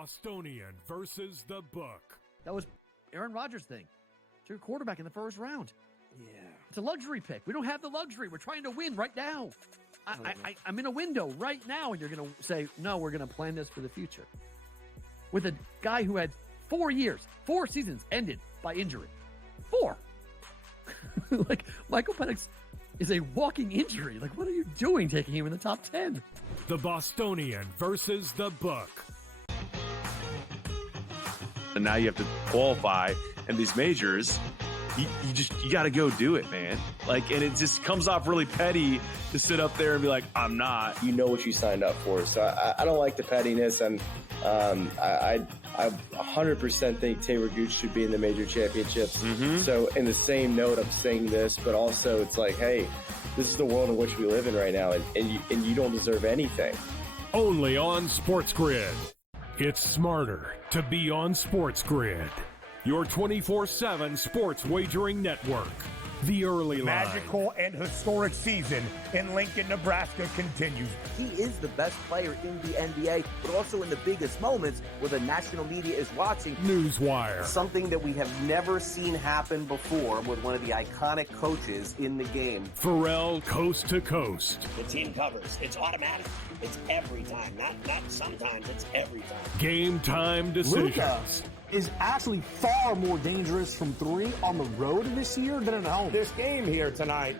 Bostonian versus the book. That was Aaron Rodgers' thing. To your quarterback in the first round. Yeah. It's a luxury pick. We don't have the luxury. We're trying to win right now. I'm in a window right now, and you're going to say, no, we're going to plan this for the future. With a guy who had 4 years, 4 seasons ended by injury. 4. Like, Michael Penix is a walking injury. Like, what are you doing taking him in the top 10? The Bostonian versus the book. And now you have to qualify in these majors. You got to go do it, man. Like, and it just comes off really petty to sit up there and be like, I'm not. You know what you signed up for. So I don't like the pettiness. And I 100% think Taylor Gooch should be in the major championships. Mm-hmm. So in the same note, I'm saying this, but also it's like, hey, this is the world in which we live in right now, and you don't deserve anything. Only on SportsGrid. It's smarter to be on SportsGrid. Your 24/7 sports wagering network. The early line. Magical and historic season in Lincoln, Nebraska continues. He is the best player in the NBA, but also in the biggest moments where the national media is watching. Newswire. Something that we have never seen happen before with one of the iconic coaches in the game. Pharrell Coast to Coast. The team covers. It's automatic. It's every time. Not sometimes. It's every time. Game Time Decisions. Luka is actually far more dangerous from 3 on the road this year than at home. This game here tonight,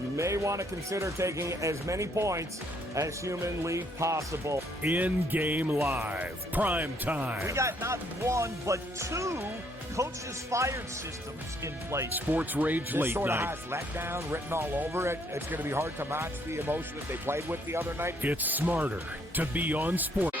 you may want to consider taking as many points as humanly possible. In-game live. Prime time. We got not 1, but 2 coaches fired systems in place. Sports Rage This Late sort of Night. has letdown written all over it. It's going to be hard to match the emotion that they played with the other night. It's smarter to be on sport.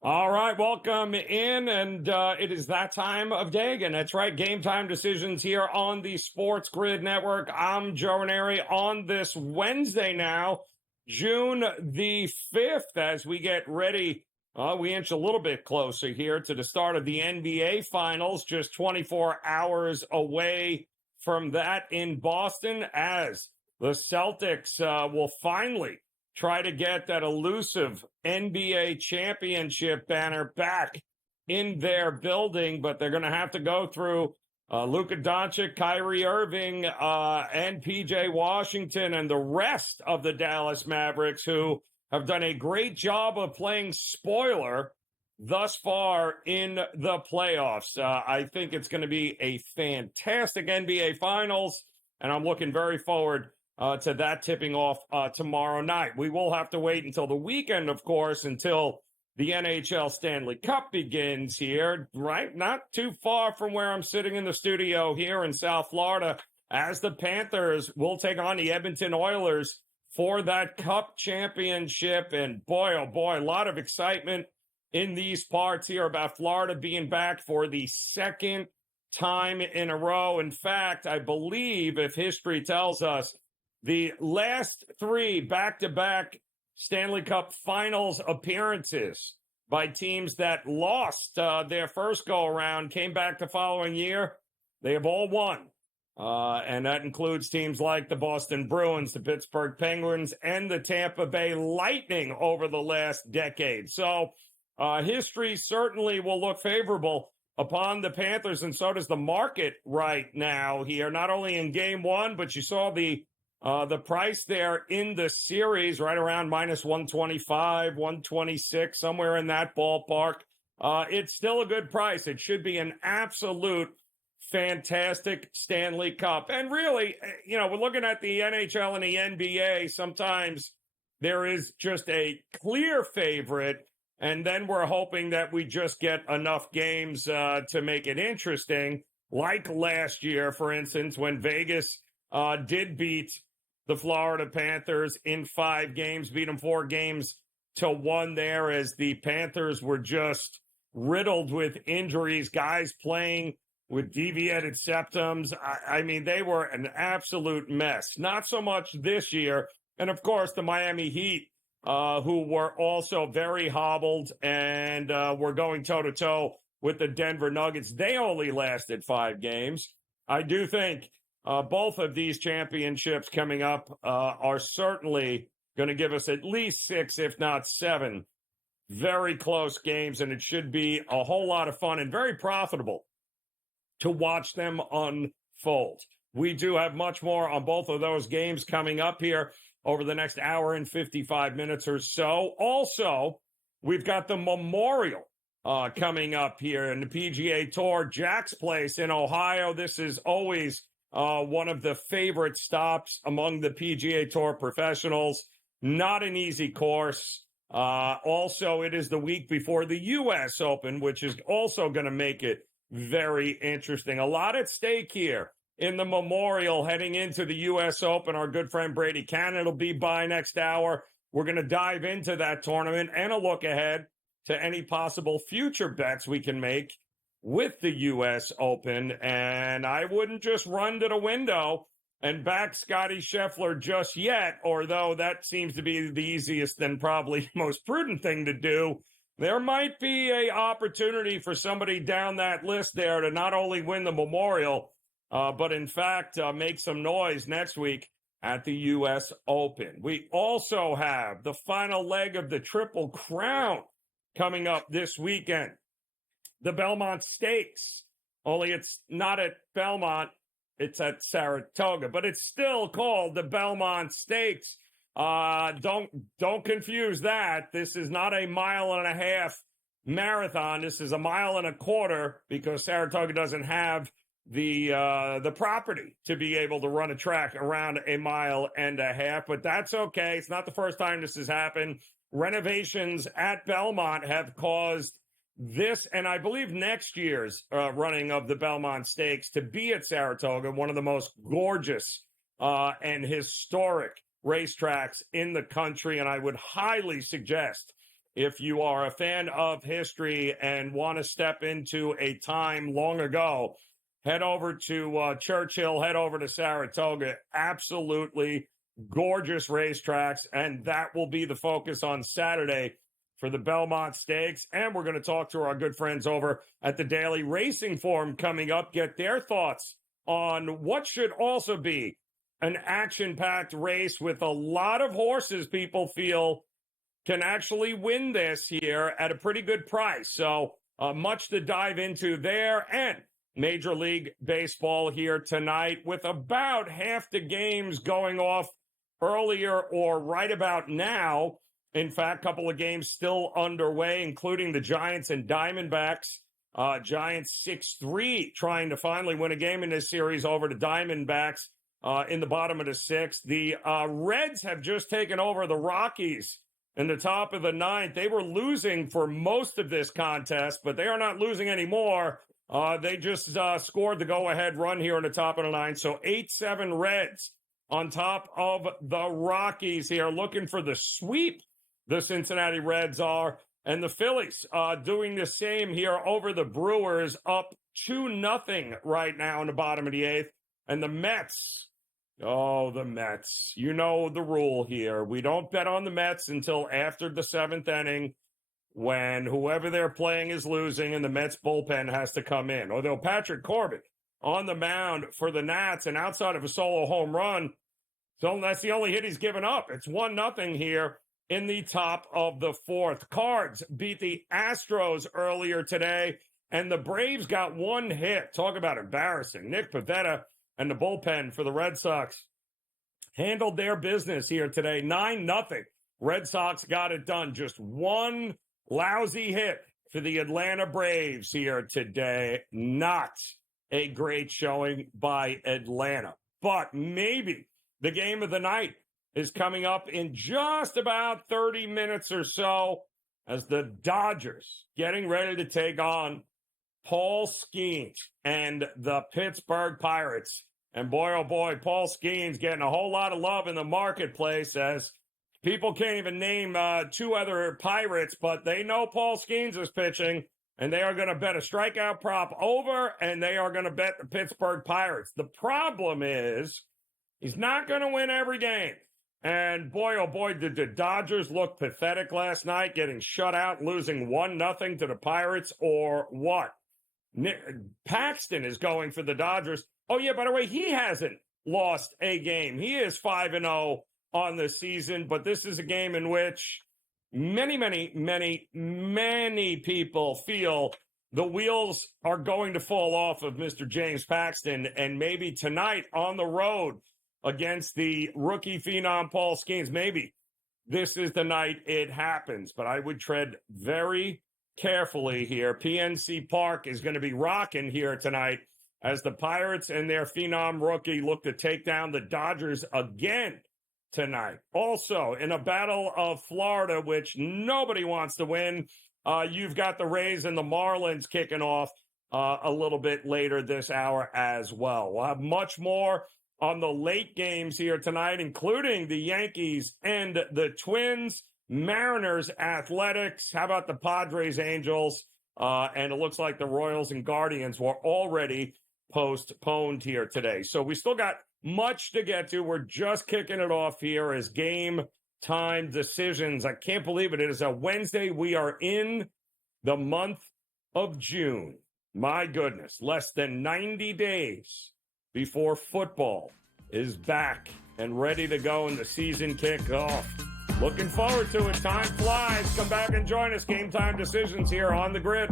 All right, welcome in, and it is that time of day again. That's right, Game Time Decisions here on the Sports Grid Network. I'm Joe Raineri on this Wednesday now, June the 5th, as we get ready. We inch a little bit closer here to the start of the NBA Finals, just 24 hours away from that in Boston, as the Celtics will finally try to get that elusive NBA championship banner back in their building, but they're going to have to go through Luka Doncic, Kyrie Irving, and PJ Washington, and the rest of the Dallas Mavericks, who have done a great job of playing spoiler thus far in the playoffs. I think it's going to be a fantastic NBA Finals, and I'm looking very forward to that tipping off tomorrow night. We will have to wait until the weekend, of course, until the NHL Stanley Cup begins here, right? Not too far from where I'm sitting in the studio here in South Florida, as the Panthers will take on the Edmonton Oilers for that Cup championship. And boy, oh boy, a lot of excitement in these parts here about Florida being back for the second time in a row. In fact, I believe, if history tells us, the last 3 back-to-back Stanley Cup Finals appearances by teams that lost their first go-around, came back the following year, they have all won. And that includes teams like the Boston Bruins, the Pittsburgh Penguins, and the Tampa Bay Lightning over the last decade. So history certainly will look favorable upon the Panthers, and so does the market right now here, not only in Game 1, but you saw the price there in the series right around minus 125, 126, somewhere in that ballpark. It's still a good price. It should be an absolute fantastic Stanley Cup. And really, we're looking at the NHL and the NBA. Sometimes there is just a clear favorite, and then we're hoping that we just get enough games to make it interesting, like last year, for instance, when Vegas did beat the Florida Panthers in 5 games, beat them 4-1 there, as the Panthers were just riddled with injuries, guys playing with deviated septums. I mean, they were an absolute mess. Not so much this year. And, of course, the Miami Heat, who were also very hobbled and were going toe-to-toe with the Denver Nuggets. They only lasted 5 games. I do think both of these championships coming up are certainly going to give us at least 6, if not 7, very close games, and it should be a whole lot of fun and very profitable to watch them unfold. We do have much more on both of those games coming up here over the next hour and 55 minutes or so. Also, we've got the Memorial coming up here in the PGA Tour, Jack's Place in Ohio. This is always one of the favorite stops among the PGA Tour professionals. Not an easy course. Also, it is the week before the U.S. Open, which is also going to make it very interesting. A lot at stake here in the Memorial heading into the U.S. Open. Our good friend Brady Cannon will be by next hour. We're going to dive into that tournament and a look ahead to any possible future bets we can make with the U.S. Open. And I wouldn't just run to the window and back Scotty Scheffler just yet, although that seems to be the easiest and probably most prudent thing to do. There might be an opportunity for somebody down that list there to not only win the Memorial, but in fact make some noise next week at the U.S. Open. We also have the final leg of the Triple Crown coming up this weekend. The Belmont Stakes, only it's not at Belmont, it's at Saratoga, but it's still called the Belmont Stakes. Don't confuse that. This is not a 1.5 mile marathon. This is 1.25 miles because Saratoga doesn't have the property to be able to run a track around 1.5 miles. But that's okay. It's not the first time this has happened. Renovations at Belmont have caused this, and I believe next year's running of the Belmont Stakes to be at Saratoga, one of the most gorgeous and historic racetracks in the country. And I would highly suggest, if you are a fan of history and want to step into a time long ago, head over to Churchill, head over to Saratoga. Absolutely gorgeous racetracks, and that will be the focus on Saturday for the Belmont Stakes. And we're going to talk to our good friends over at the Daily Racing Forum coming up, get their thoughts on what should also be an action-packed race with a lot of horses people feel can actually win this here at a pretty good price. So much to dive into there. And Major League Baseball here tonight with about half the games going off earlier or right about now. In fact, a couple of games still underway, including the Giants and Diamondbacks. Giants 6-3 trying to finally win a game in this series over the Diamondbacks in the bottom of the 6th. The Reds have just taken over the Rockies in the top of the 9th. They were losing for most of this contest, but they are not losing anymore. They just scored the go-ahead run here in the top of the 9th. So 8-7 Reds on top of the Rockies here, looking for the sweep. The Cincinnati Reds are, and the Phillies doing the same here over the Brewers, up 2-0 right now in the bottom of the 8th. And the Mets, the Mets. You know the rule here. We don't bet on the Mets until after the 7th inning when whoever they're playing is losing and the Mets bullpen has to come in. Although Patrick Corbin on the mound for the Nats, and outside of a solo home run, so that's the only hit he's given up. It's 1-0 here in the top of the 4th. Cards beat the Astros earlier today, and the Braves got 1 hit. Talk about embarrassing. Nick Pivetta and the bullpen for the Red Sox handled their business here today. 9-0. Red Sox got it done. Just 1 lousy hit for the Atlanta Braves here today. Not a great showing by Atlanta. But maybe the game of the night is coming up in just about 30 minutes or so as the Dodgers getting ready to take on Paul Skeens and the Pittsburgh Pirates. And boy, oh boy, Paul Skeens getting a whole lot of love in the marketplace as people can't even name 2 other Pirates, but they know Paul Skeens is pitching. and they are going to bet a strikeout prop over, and they are going to bet the Pittsburgh Pirates. The problem is he's not going to win every game. And boy, oh boy, did the Dodgers look pathetic last night, getting shut out, losing 1-0 to the Pirates, or what? Paxton is going for the Dodgers. Oh, yeah, by the way, he hasn't lost a game. He is 5-0 on the season, but this is a game in which many people feel the wheels are going to fall off of Mr. James Paxton, and maybe tonight on the road against the rookie phenom Paul Skeens, maybe this is the night it happens. But I would tread very carefully here. PNC Park is going to be rocking here tonight as the Pirates and their phenom rookie look to take down the Dodgers again tonight. Also, in a battle of Florida, which nobody wants to win, you've got the Rays and the Marlins kicking off a little bit later this hour as well. We'll have much more on the late games here tonight, including the Yankees and the Twins, Mariners, Athletics. How about the Padres, Angels? And it looks like the Royals and Guardians were already postponed here today. So we still got much to get to. We're just kicking it off here as Game Time Decisions. I can't believe it. It is a Wednesday. We are in the month of June. My goodness, less than 90 days before football is back and ready to go and the season kick off. Looking forward to it. Time flies. Come back and join us. Game Time Decisions here on the Grid.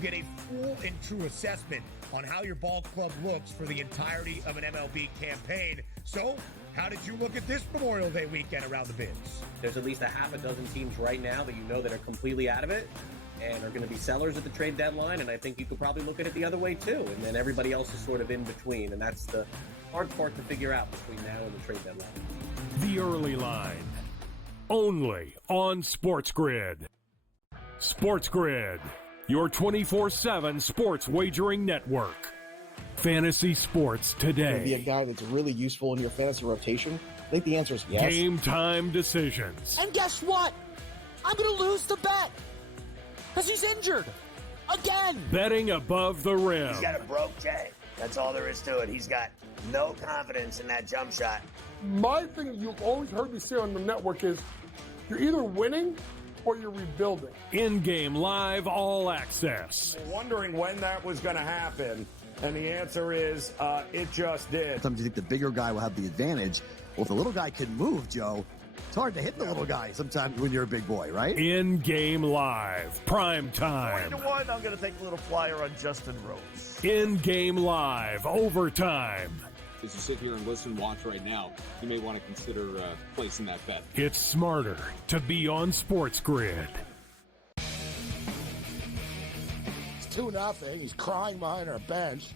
Get a full and true assessment on how your ball club looks for the entirety of an MLB campaign. So, how did you look at this Memorial Day weekend around the bids? There's at least a half a dozen teams right now that you know that are completely out of it and are going to be sellers at the trade deadline, and I think you could probably look at it the other way too, and then everybody else is sort of in between, and that's the hard part to figure out between now and the trade deadline. The Early Line, only on SportsGrid. SportsGrid, your 24/7 sports wagering network. Fantasy sports today. Be a guy that's really useful in your fantasy rotation? I think the answer is yes. Game Time Decisions. And guess what? I'm going to lose the bet because he's injured again. Betting above the rim. He's got a broke J. That's all there is to it. He's got no confidence in that jump shot. My thing you've always heard me say on the network is you're either winning or you're rebuilding. In-game live, all access. Wondering when that was going to happen, and the answer is it just did. Sometimes you think the bigger guy will have the advantage. Well, if the little guy can move, Joe, it's hard to hit the little guy sometimes when you're a big boy, right? In-game live, prime time. 3-1, I'm going to take a little flyer on Justin Rose. In-game live, overtime. As you sit here and listen, watch right now, you may want to consider placing that bet. It's smarter to be on SportsGrid. It's 2-0. He's crying behind our bench.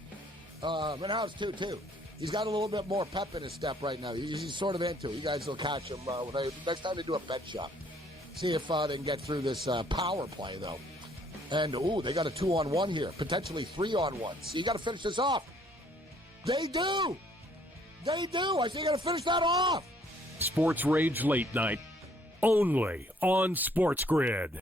And now it's 2-2. He's got a little bit more pep in his step right now. He's sort of into it. You guys will catch him next time they do a bet shop. See if they can get through this power play, though. And, they got a 2-on-1 here. Potentially 3-on-1. So you got to finish this off. They do. They do. I say you got to finish that off. Sports Rage Late Night, only on SportsGrid.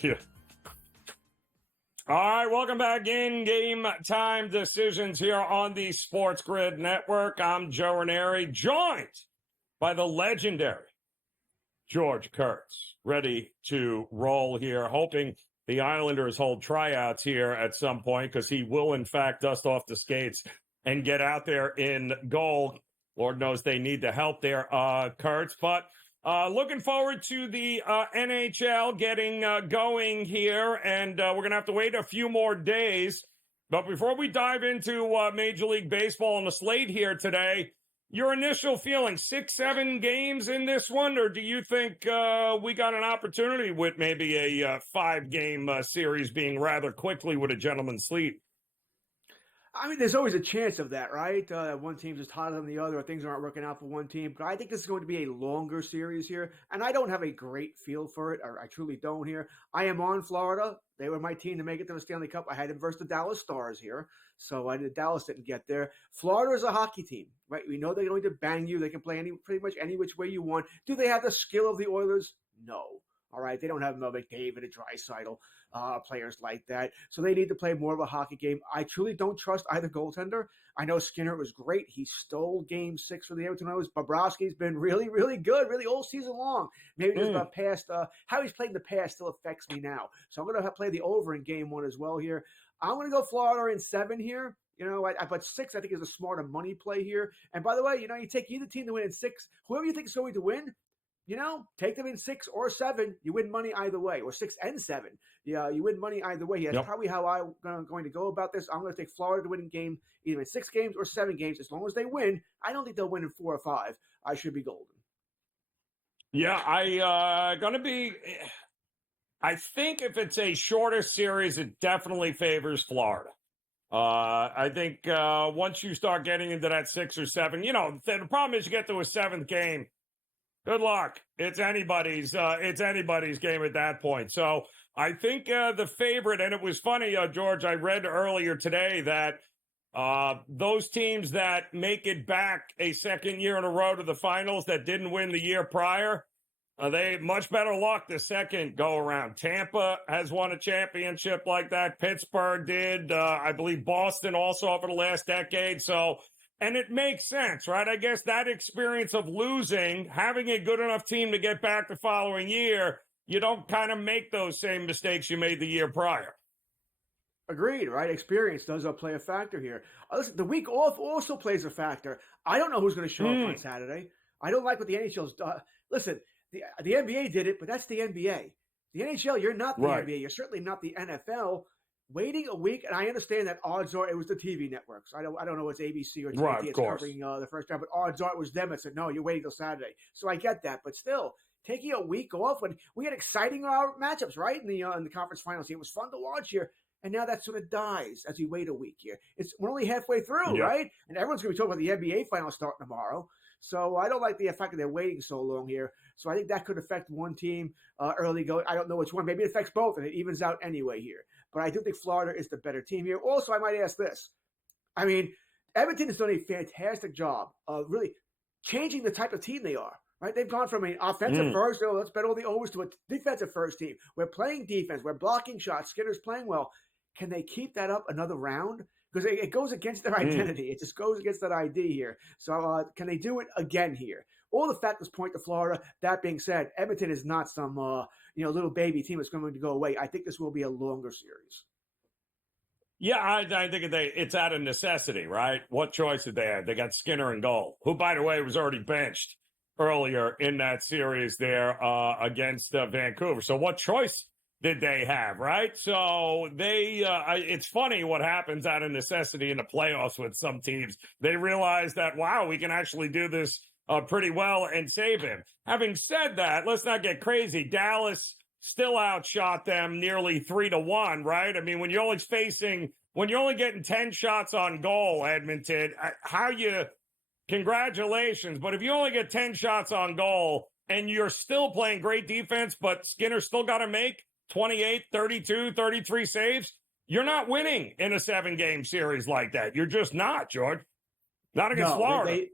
Yeah. All right, welcome back in Game Time Decisions here on the SportsGrid Network. I'm Joe Raineri, joined by the legendary George Kurtz, ready to roll here, hoping the Islanders hold tryouts here at some point because he will, in fact, dust off the skates and get out there in goal. Lord knows they need the help there, Kurtz, but looking forward to the NHL getting going here, and we're going to have to wait a few more days But before we dive into Major League Baseball on the slate here today, your initial feeling, 6-7 games in this one, or do you think we got an opportunity with maybe a 5-game series being rather quickly with a gentleman's sleep? I mean, there's always a chance of that, right? One team's just hotter than the other, or things aren't working out for one team. But I think this is going to be a longer series here, and I don't have a great feel for it, or I truly don't here. I am on Florida. They were my team to make it to the Stanley Cup. I had them versus the Dallas Stars here, so Dallas didn't get there. Florida is a hockey team, right? We know they're going to bang you. They can play pretty much any which way you want. Do they have the skill of the Oilers? No. All right, they don't have McDavid and Draisaitl, players like that. So they need to play more of a hockey game. I truly don't trust either goaltender. I know Skinner was great. He stole Game 6 for the Edmonton Oilers. Bobrovsky's been really, really good, really all season long. Maybe just how he's played in the past still affects me now. So I'm going to play the over in Game 1 as well here. I'm going to go Florida in 7 here. But 6 I think is a smarter money play here. And by the way, you take either team to win in 6. Whoever you think is going to win, take them in 6 or 7. You win money either way, or 6 and 7. Yeah, you win money either way. That's probably how I'm going to go about this. I'm going to take Florida to win in game, either in 6 games or 7 games. As long as they win, I don't think they'll win in 4 or 5. I should be golden. Yeah, I think if it's a shorter series, it definitely favors Florida. I think once you start getting into that 6 or 7, the problem is you get to a 7th game. Good luck. It's anybody's game at that point. So I think the favorite, and it was funny, George, I read earlier today that those teams that make it back a second year in a row to the finals that didn't win the year prior, they much better luck the second go around. Tampa has won a championship like that. Pittsburgh did. I believe Boston also over the last decade. So, and it makes sense, right? I guess that experience of losing, having a good enough team to get back the following year, you don't kind of make those same mistakes you made the year prior. Agreed, right? Experience does play a factor here. Listen, the week off also plays a factor. I don't know who's going to show up on Saturday. I don't like what the NHL's done. Listen, the NBA did it, but that's the NBA. The NHL, you're not the NBA. You're certainly not the NFL. Waiting a week, and I understand that odds are it was the TV networks. I don't know it's ABC or TNT. It's covering the first time, but odds are it was them that said, no, you're waiting till Saturday. So I get that, but still, taking a week off when we had exciting matchups, right, in the conference finals. It was fun to watch here, and now that sort of dies as we wait a week here. We're only halfway through, right? And everyone's going to be talking about the NBA finals starting tomorrow. So I don't like the fact that they're waiting so long here. So I think that could affect one team early going. I don't know which one. Maybe it affects both, and it evens out anyway here. But I do think Florida is the better team here. Also, I might ask this. I mean, Edmonton has done a fantastic job of really changing the type of team they are. Right? They've gone from an offensive first, let's bet all the overs, to a defensive first team. We're playing defense. We're blocking shots. Skinner's playing well. Can they keep that up another round? Because it goes against their identity. It just goes against that ID here. So can they do it again here? All the factors point to Florida. That being said, Edmonton is not some little baby team that's going to go away. I think this will be a longer series. Yeah, I think it's out of necessity, right? What choice did they have? They got Skinner in goal, who, by the way, was already benched earlier in that series there against Vancouver. So what choice did they have, right? So it's funny what happens out of necessity in the playoffs with some teams. They realize that, wow, we can actually do this pretty well and save him. Having said that, let's not get crazy. Dallas still outshot them nearly 3-1, right? I mean, when you're only getting 10 shots on goal, Edmonton, congratulations. But if you only get 10 shots on goal and you're still playing great defense, but Skinner still got to make 28, 32, 33 saves, you're not winning in a 7-game series like that. You're just not, George. Not against Florida.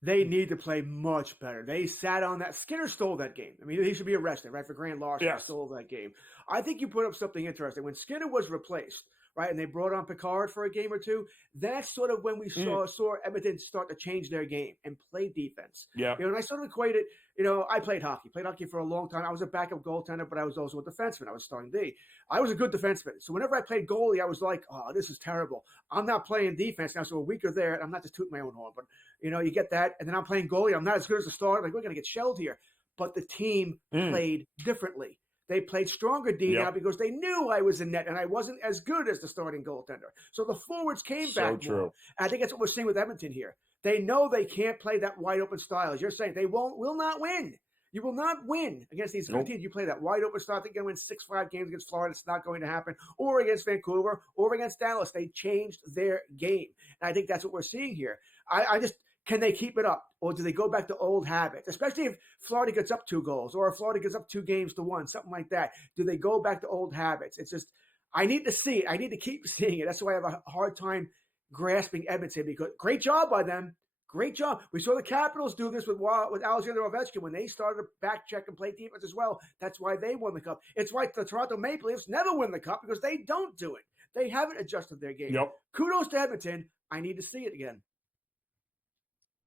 They need to play much better. They sat on that. Skinner stole that game. I mean, he should be arrested, right, for grand larceny. Yes. Stole that game. I think you put up something interesting. When Skinner was replaced, right, and they brought on Picard for a game or two, that's sort of when we saw Edmonton start to change their game and play defense. Yeah. And I sort of equated, I played hockey for a long time. I was a backup goaltender, but I was also a defenseman. I was starting D. I was a good defenseman. So whenever I played goalie, I was like, oh, this is terrible. I'm not playing defense now, so a week or there, and I'm not just tooting my own horn, but, you get that. And then I'm playing goalie. I'm not as good as a starter. Like, we're going to get shelled here. But the team played differently. They played stronger D now because they knew I was in net and I wasn't as good as the starting goaltender. So the forwards came back more. And I think that's what we're seeing with Edmonton here. They know they can't play that wide open style. As you're saying, they will not win. You will not win against these good teams. You play that wide open style. I think you're going to win 6-5 games against Florida. It's not going to happen. Or against Vancouver or against Dallas. They changed their game. And I think that's what we're seeing here. I just, can they keep it up? Or do they go back to old habits? Especially if Florida gets up 2 goals or if Florida gets up 2-1, something like that. Do they go back to old habits? It's just, I need to see it. I need to keep seeing it. That's why I have a hard time grasping Edmonton, because great job by them. Great job. We saw the Capitals do this with Alexander Ovechkin when they started to back check and play defense as well. That's why they won the Cup. It's why the Toronto Maple Leafs never win the Cup, because they don't do it. They haven't adjusted their game. Kudos to Edmonton. I need to see it again.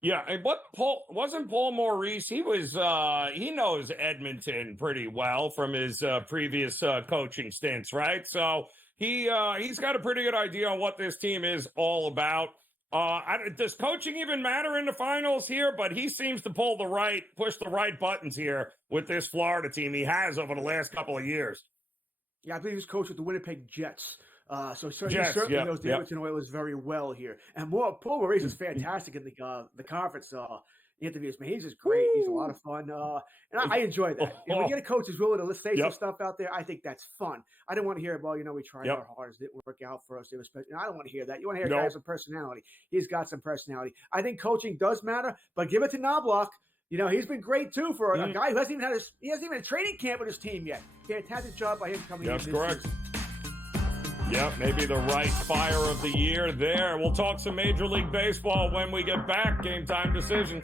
Yeah, and wasn't Paul Maurice? He was he knows Edmonton pretty well from his previous coaching stints, right? So he's got a pretty good idea on what this team is all about. Does coaching even matter in the finals here? But he seems to push the right buttons here with this Florida team. He has over the last couple of years. Yeah, I believe he's coached with the Winnipeg Jets. So he certainly knows the Edmonton Oilers very well here. And Paul Maurice is fantastic in the conference interviews. Man, he's just great. He's a lot of fun. And I enjoy that. And when you get a coach who's willing to say some stuff out there, I think that's fun. I don't want to hear about, we tried our hardest. It didn't work out for us. I don't want to hear that. You want to hear a guy with some personality. He's got some personality. I think coaching does matter, but give it to Knobloch. He's been great too for a guy who hasn't even had a training camp with his team yet. Fantastic job by him coming in. That's correct. Yep, maybe the right fire of the year there. We'll talk some Major League Baseball when we get back. Game Time Decisions.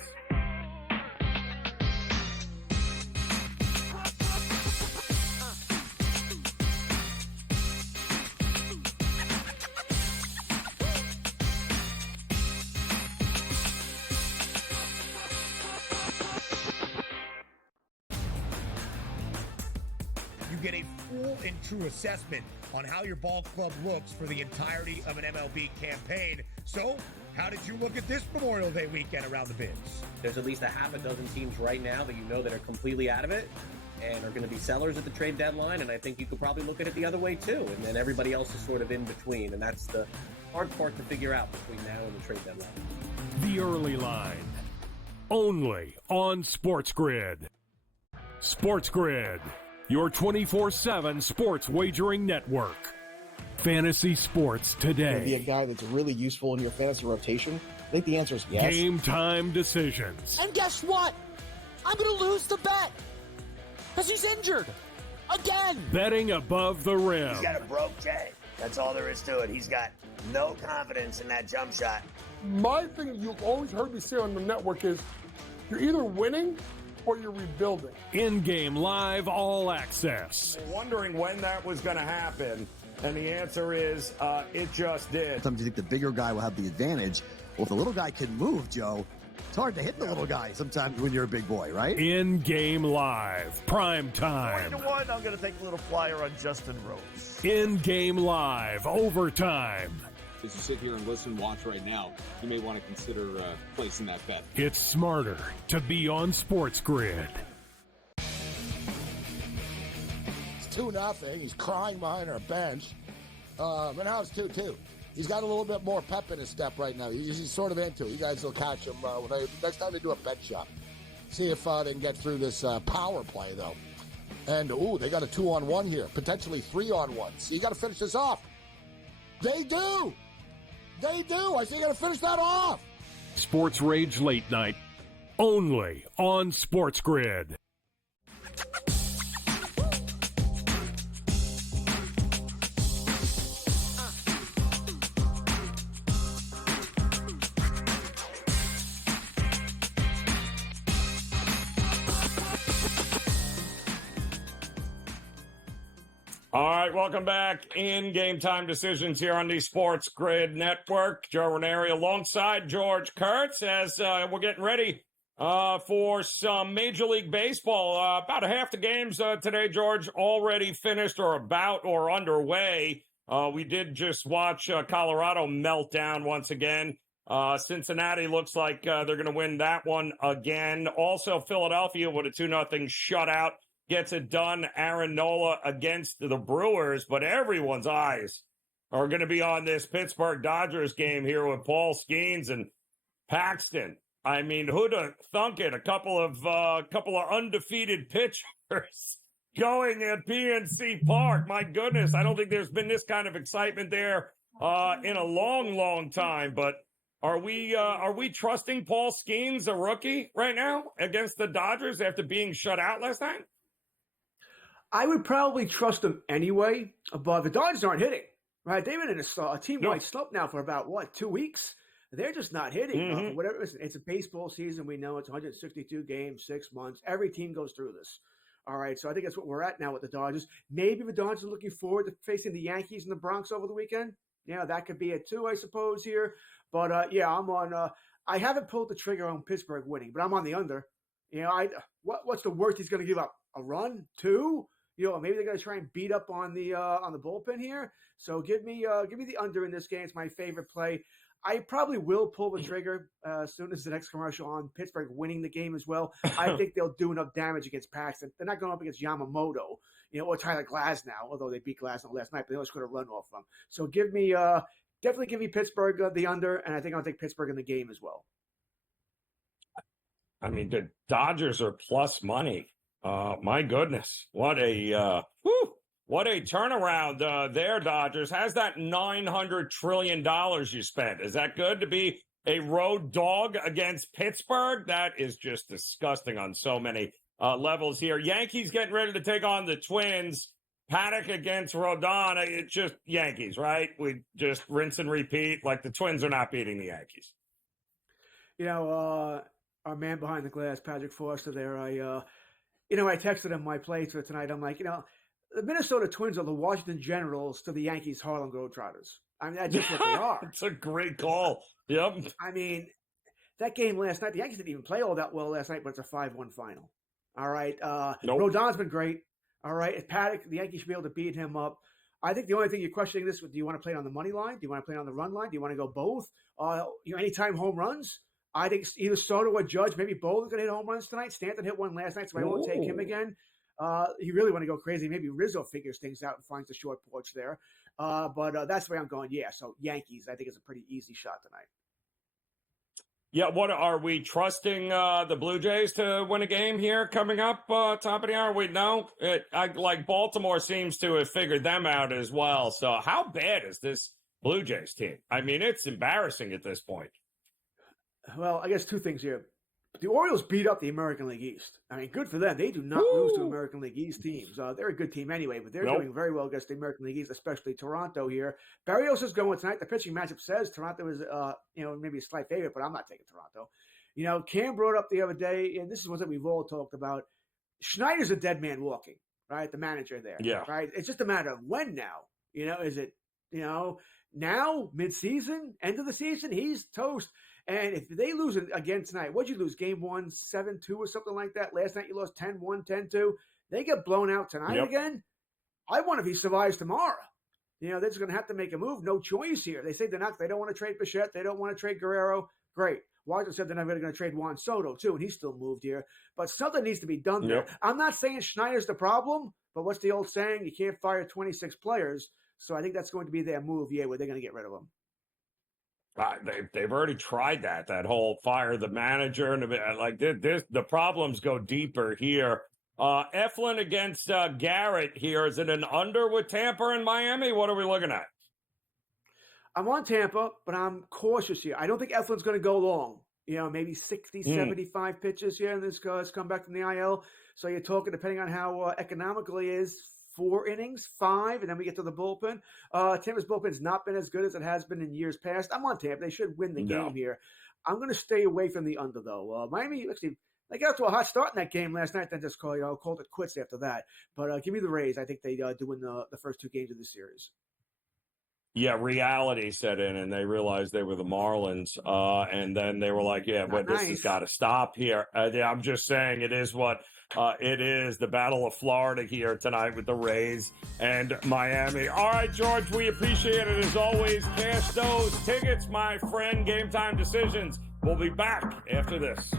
You get a full and true assessment on how your ball club looks for the entirety of an MLB campaign. So, how did you look at this Memorial Day weekend around the bins? There's at least a half a dozen teams right now that you know that are completely out of it and are going to be sellers at the trade deadline, and I think you could probably look at it the other way too, and then everybody else is sort of in between, and that's the hard part to figure out between now and the trade deadline. The Early Line, only on SportsGrid. SportsGrid, your 24/7 sports wagering network. Fantasy sports today. Be a guy that's really useful in your fantasy rotation? I think the answer is yes. Game Time Decisions. And guess what? I'm going to lose the bet because he's injured again. Betting above the rim. He's got a broke J. That's all there is to it. He's got no confidence in that jump shot. My thing you've always heard me say on the network is you're either winning or you're rebuilding. In-game live all access. Wondering when that was going to happen, and the answer is it just did. Sometimes you think the bigger guy will have the advantage. Well, if the little guy can move, Joe, it's hard to hit the little guy sometimes when you're a big boy, right? In-game live, prime time. 1-1, I'm going to take a little flyer on Justin Rose. In-game live, overtime. As you sit here and listen, watch right now, you may want to consider placing that bet. It's smarter to be on SportsGrid. It's 2-0. He's crying behind our bench. And now it's 2-2. He's got a little bit more pep in his step right now. He's sort of into it. You guys will catch him next time they do a bet shop. See if they can get through this power play, though. And, they got a 2-on-1 here. Potentially 3-on-1. So you got to finish this off. They do. They do. I say you got to finish that off. Sports Rage Late Night, only on SportsGrid. All right, welcome back in Game Time Decisions here on the Sports Grid Network. Joe Raineri alongside George Kurtz as we're getting ready for some Major League Baseball. About half the games today, George, already finished or about or underway. We did just watch Colorado melt down once again. Cincinnati looks like they're going to win that one again. Also, Philadelphia with a 2-0 shutout gets it done. Aaron Nola against the Brewers, but everyone's eyes are going to be on this Pittsburgh Dodgers game here with Paul Skeens and Paxton. I mean, who'd have thunk it? A couple of undefeated pitchers going at PNC Park. My goodness, I don't think there's been this kind of excitement there in a long, long time. But are we trusting Paul Skeens, a rookie, right now against the Dodgers after being shut out last night? I would probably trust him anyway, but the Dodgers aren't hitting, right? They've been in a team-wide slump now for about, 2 weeks? They're just not hitting. Whatever. It's a baseball season. We know it's 162 games, 6 months. Every team goes through this. All right, so I think that's what we're at now with the Dodgers. Maybe the Dodgers are looking forward to facing the Yankees in the Bronx over the weekend. Yeah, that could be it too, I suppose, here. But, I'm on I haven't pulled the trigger on Pittsburgh winning, but I'm on the under. What's the worst he's going to give up? A run? 2? Maybe they're going to try and beat up on the bullpen here. So give me the under in this game. It's my favorite play. I probably will pull the trigger as soon as the next commercial on Pittsburgh winning the game as well. I think they'll do enough damage against Paxton. They're not going up against Yamamoto, or Tyler Glasnow, although they beat Glasnow last night, but they always could have run off them. So definitely give me Pittsburgh the under, and I think I'll take Pittsburgh in the game as well. I mean, the Dodgers are plus money. My goodness, what a turnaround there, Dodgers. How's that $900 trillion you spent? Is that good to be a road dog against Pittsburgh? That is just disgusting on so many levels here. Yankees getting ready to take on the Twins. Paddock against Rodon. It's just Yankees, right? We just rinse and repeat. Like the Twins are not beating the Yankees. Our man behind the glass, Patrick Foster there, I texted him my plays for tonight. I'm like, the Minnesota Twins are the Washington Generals to the Yankees Harlem Globetrotters. I mean, that's just what they are. It's a great call. Yep. I mean, that game last night, the Yankees didn't even play all that well last night, but it's a 5-1 final. All right. Nope. Rodon's been great. All right. If Paddock, the Yankees should be able to beat him up. I think the only thing you're questioning this with, do you want to play it on the money line? Do you want to play it on the run line? Do you want to go both? Anytime home runs? I think either Soto or Judge, maybe both are going to hit home runs tonight. Stanton hit one last night, so I won't take him again. You really want to go crazy. Maybe Rizzo figures things out and finds the short porch there. But that's the way I'm going. Yeah, so Yankees, I think it's a pretty easy shot tonight. Yeah, what are we trusting the Blue Jays to win a game here coming up top of the hour? No, Baltimore seems to have figured them out as well. So how bad is this Blue Jays team? I mean, it's embarrassing at this point. Well, I guess two things here. The Orioles beat up the American League East. I mean, good for them. They do not lose to American League East teams. They're a good team anyway, but they're doing very well against the American League East, especially Toronto here. Barrios is going tonight. The pitching matchup says Toronto is, maybe a slight favorite, but I'm not taking Toronto. Cam brought up the other day, and this is what we've all talked about. Schneider's a dead man walking, right? The manager there. Yeah. Right? It's just a matter of when now. Is it, now, mid-season, end of the season, he's toast. And if they lose again tonight, what'd you lose? Game 1, 7-2 or something like that? Last night you lost 10-1, 10-2. They get blown out tonight again. I wonder if he survives tomorrow. They're just going to have to make a move. No choice here. They say they don't want to trade Bichette. They don't want to trade Guerrero. Great. Washington said they're not really going to trade Juan Soto, too, and he's still moved here. But something needs to be done there. I'm not saying Schneider's the problem, but what's the old saying? You can't fire 26 players. So I think that's going to be their move, where they're going to get rid of them. They've already tried that whole fire the manager, and the problems go deeper here. Eflin against Garrett here. Is it an under with Tampa and Miami? What are we looking at? I'm on Tampa, but I'm cautious here. I don't think Eflin's going to go long. Maybe 60, 75 pitches here, and this guy's come back from the IL. So you're talking, depending on how economical he is, 4 innings, 5, and then we get to the bullpen. Tampa's bullpen's not been as good as it has been in years past. I'm on Tampa. They should win the game here. I'm going to stay away from the under, though. Miami, actually, they got to a hot start in that game last night, then just called it quits after that. But give me the Rays. I think they do win the first 2 games of the series. Yeah, reality set in, and they realized they were the Marlins. And then they were like, this has got to stop here. I'm just saying it is what it is, the Battle of Florida here tonight with the Rays and Miami. All right, George, we appreciate it as always. Cash those tickets, my friend. Game Time Decisions. We'll be back after this.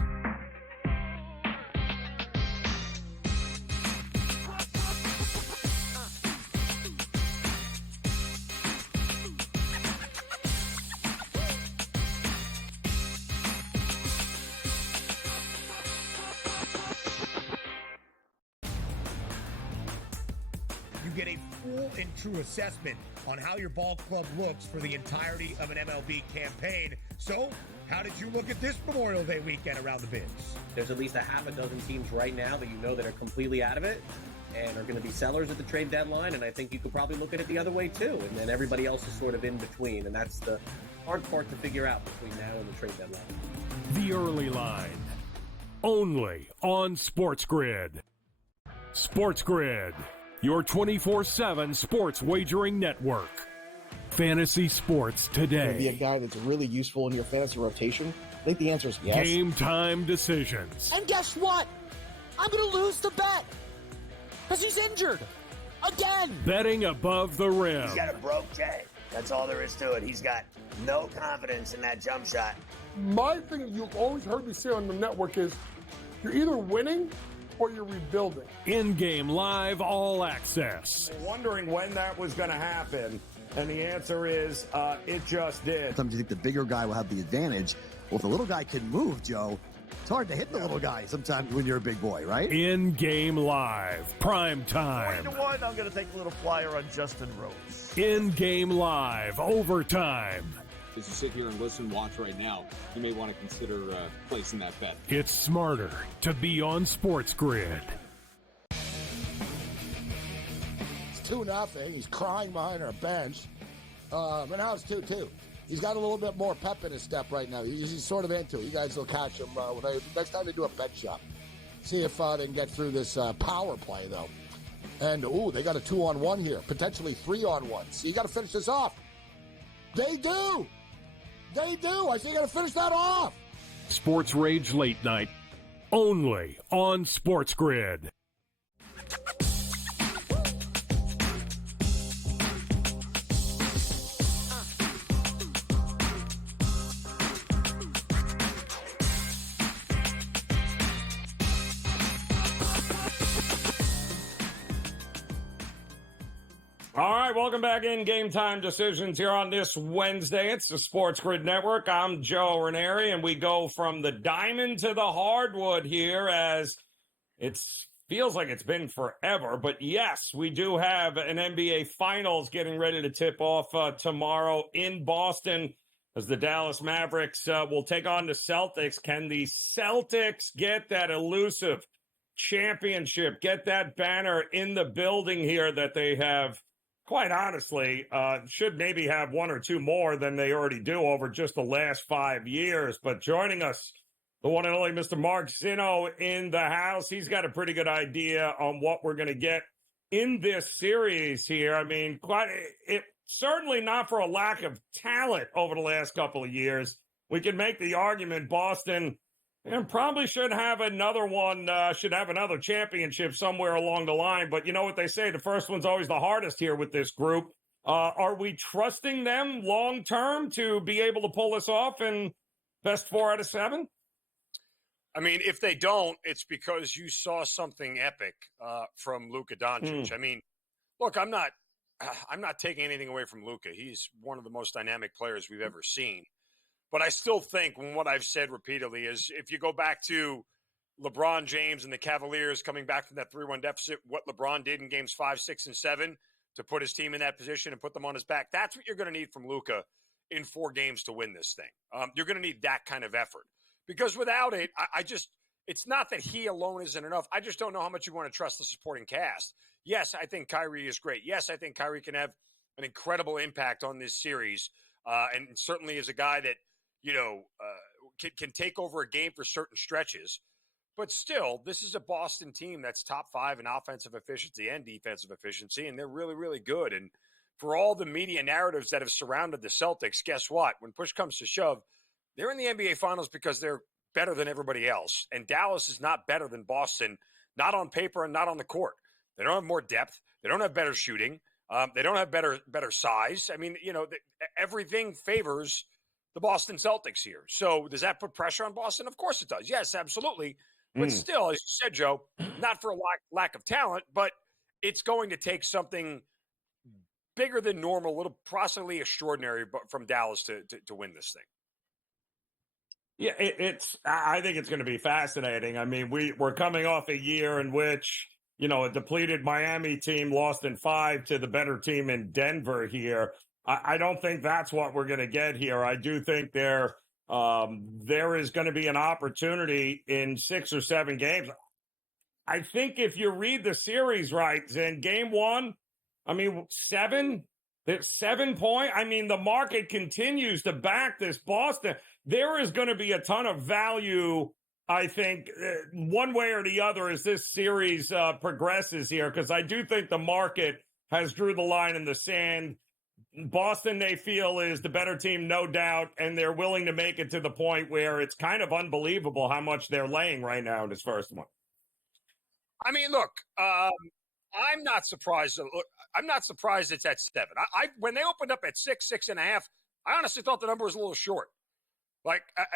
get a full and true assessment on how your ball club looks for the entirety of an MLB campaign. So, how did you look at this Memorial Day weekend around the bins? There's at least a half a dozen teams right now that you know that are completely out of it and are going to be sellers at the trade deadline, and I think you could probably look at it the other way too, and then everybody else is sort of in between, and that's the hard part to figure out between now and the trade deadline. The Early Line, only on SportsGrid. SportsGrid, your 24/7 sports wagering network. Fantasy sports today. Be a guy that's really useful in your fantasy rotation? I think the answer is yes. Game time decisions. And guess what? I'm going to lose the bet because he's injured again. Betting above the rim. He's got a broke J. That's all there is to it. He's got no confidence in that jump shot. My thing you've always heard me say on the network is you're either winning or you're rebuilding. In-game live all access. Wondering when that was going to happen, and the answer is it just did. Sometimes you think the bigger guy will have the advantage. Well, if the little guy can move, Joe, it's hard to hit the little guy sometimes when you're a big boy, right? In-game live, prime time. 20-1, I'm going to take a little flyer on Justin Rose. In-game live, overtime. As you sit here and listen, watch right now, you may want to consider placing that bet. It's smarter to be on SportsGrid. It's 2-0. He's crying behind our bench. And now it's 2-2. He's got a little bit more pep in his step right now. He's sort of into it. You guys will catch him next time they do a bet shop. See if they can get through this power play, though. And, they got a 2-on-1 here. Potentially 3-on-1. So you got to finish this off. They do. They do. I think you got to finish that off. Sports Rage Late Night, only on SportsGrid. All right, welcome back in Game Time Decisions here on this Wednesday. It's the SportsGrid Network. I'm Joe Raineri, and we go from the diamond to the hardwood here as it feels like it's been forever. But yes, we do have an NBA Finals getting ready to tip off tomorrow in Boston as the Dallas Mavericks will take on the Celtics. Can the Celtics get that elusive championship, get that banner in the building here that they have? Quite honestly, should maybe have one or two more than they already do over just the last 5 years. But joining us, the one and only Mr. Mark Zinno in the house. He's got a pretty good idea on what we're going to get in this series here. I mean, certainly not for a lack of talent over the last couple of years. We can make the argument Boston and probably should have another one, should have another championship somewhere along the line. But you know what they say, the first one's always the hardest here with this group. Are we trusting them long-term to be able to pull this off in best 4 out of 7? I mean, if they don't, it's because you saw something epic from Luka Doncic. I mean, look, I'm not taking anything away from Luka. He's one of the most dynamic players we've ever seen. But I still think, and what I've said repeatedly, is if you go back to LeBron James and the Cavaliers coming back from that 3-1 deficit, what LeBron did in games 5, 6, and 7 to put his team in that position and put them on his back, that's what you're going to need from Luka in 4 games to win this thing. You're going to need that kind of effort. Because without it, it's not that he alone isn't enough. I just don't know how much you want to trust the supporting cast. Yes, I think Kyrie is great. Yes, I think Kyrie can have an incredible impact on this series, and certainly is a guy that, can take over a game for certain stretches. But still, this is a Boston team that's top 5 in offensive efficiency and defensive efficiency, and they're really, really good. And for all the media narratives that have surrounded the Celtics, guess what? When push comes to shove, they're in the NBA Finals because they're better than everybody else. And Dallas is not better than Boston, not on paper and not on the court. They don't have more depth. They don't have better shooting. They don't have better size. I mean, everything favors the Boston Celtics here. So does that put pressure on Boston? Of course it does. Yes, absolutely. But still, as you said, Joe, not for a lack of talent, but it's going to take something bigger than normal, a little possibly extraordinary from Dallas to win this thing. Yeah, I think it's going to be fascinating. I mean, we're coming off a year in which a depleted Miami team lost in 5 to the better team in Denver here. I don't think that's what we're going to get here. I do think there is going to be an opportunity in 6 or 7 games. I think if you read the series right, in game 1, 7 point. The market continues to back this Boston. There is going to be a ton of value, I think, one way or the other as this series progresses here, because I do think the market has drew the line in the sand. Boston, they feel, is the better team, no doubt, and they're willing to make it to the point where it's kind of unbelievable how much they're laying right now in this first one. Look, I'm not surprised. Look, I'm not surprised it's at 7. When they opened up at 6.5, I honestly thought the number was a little short.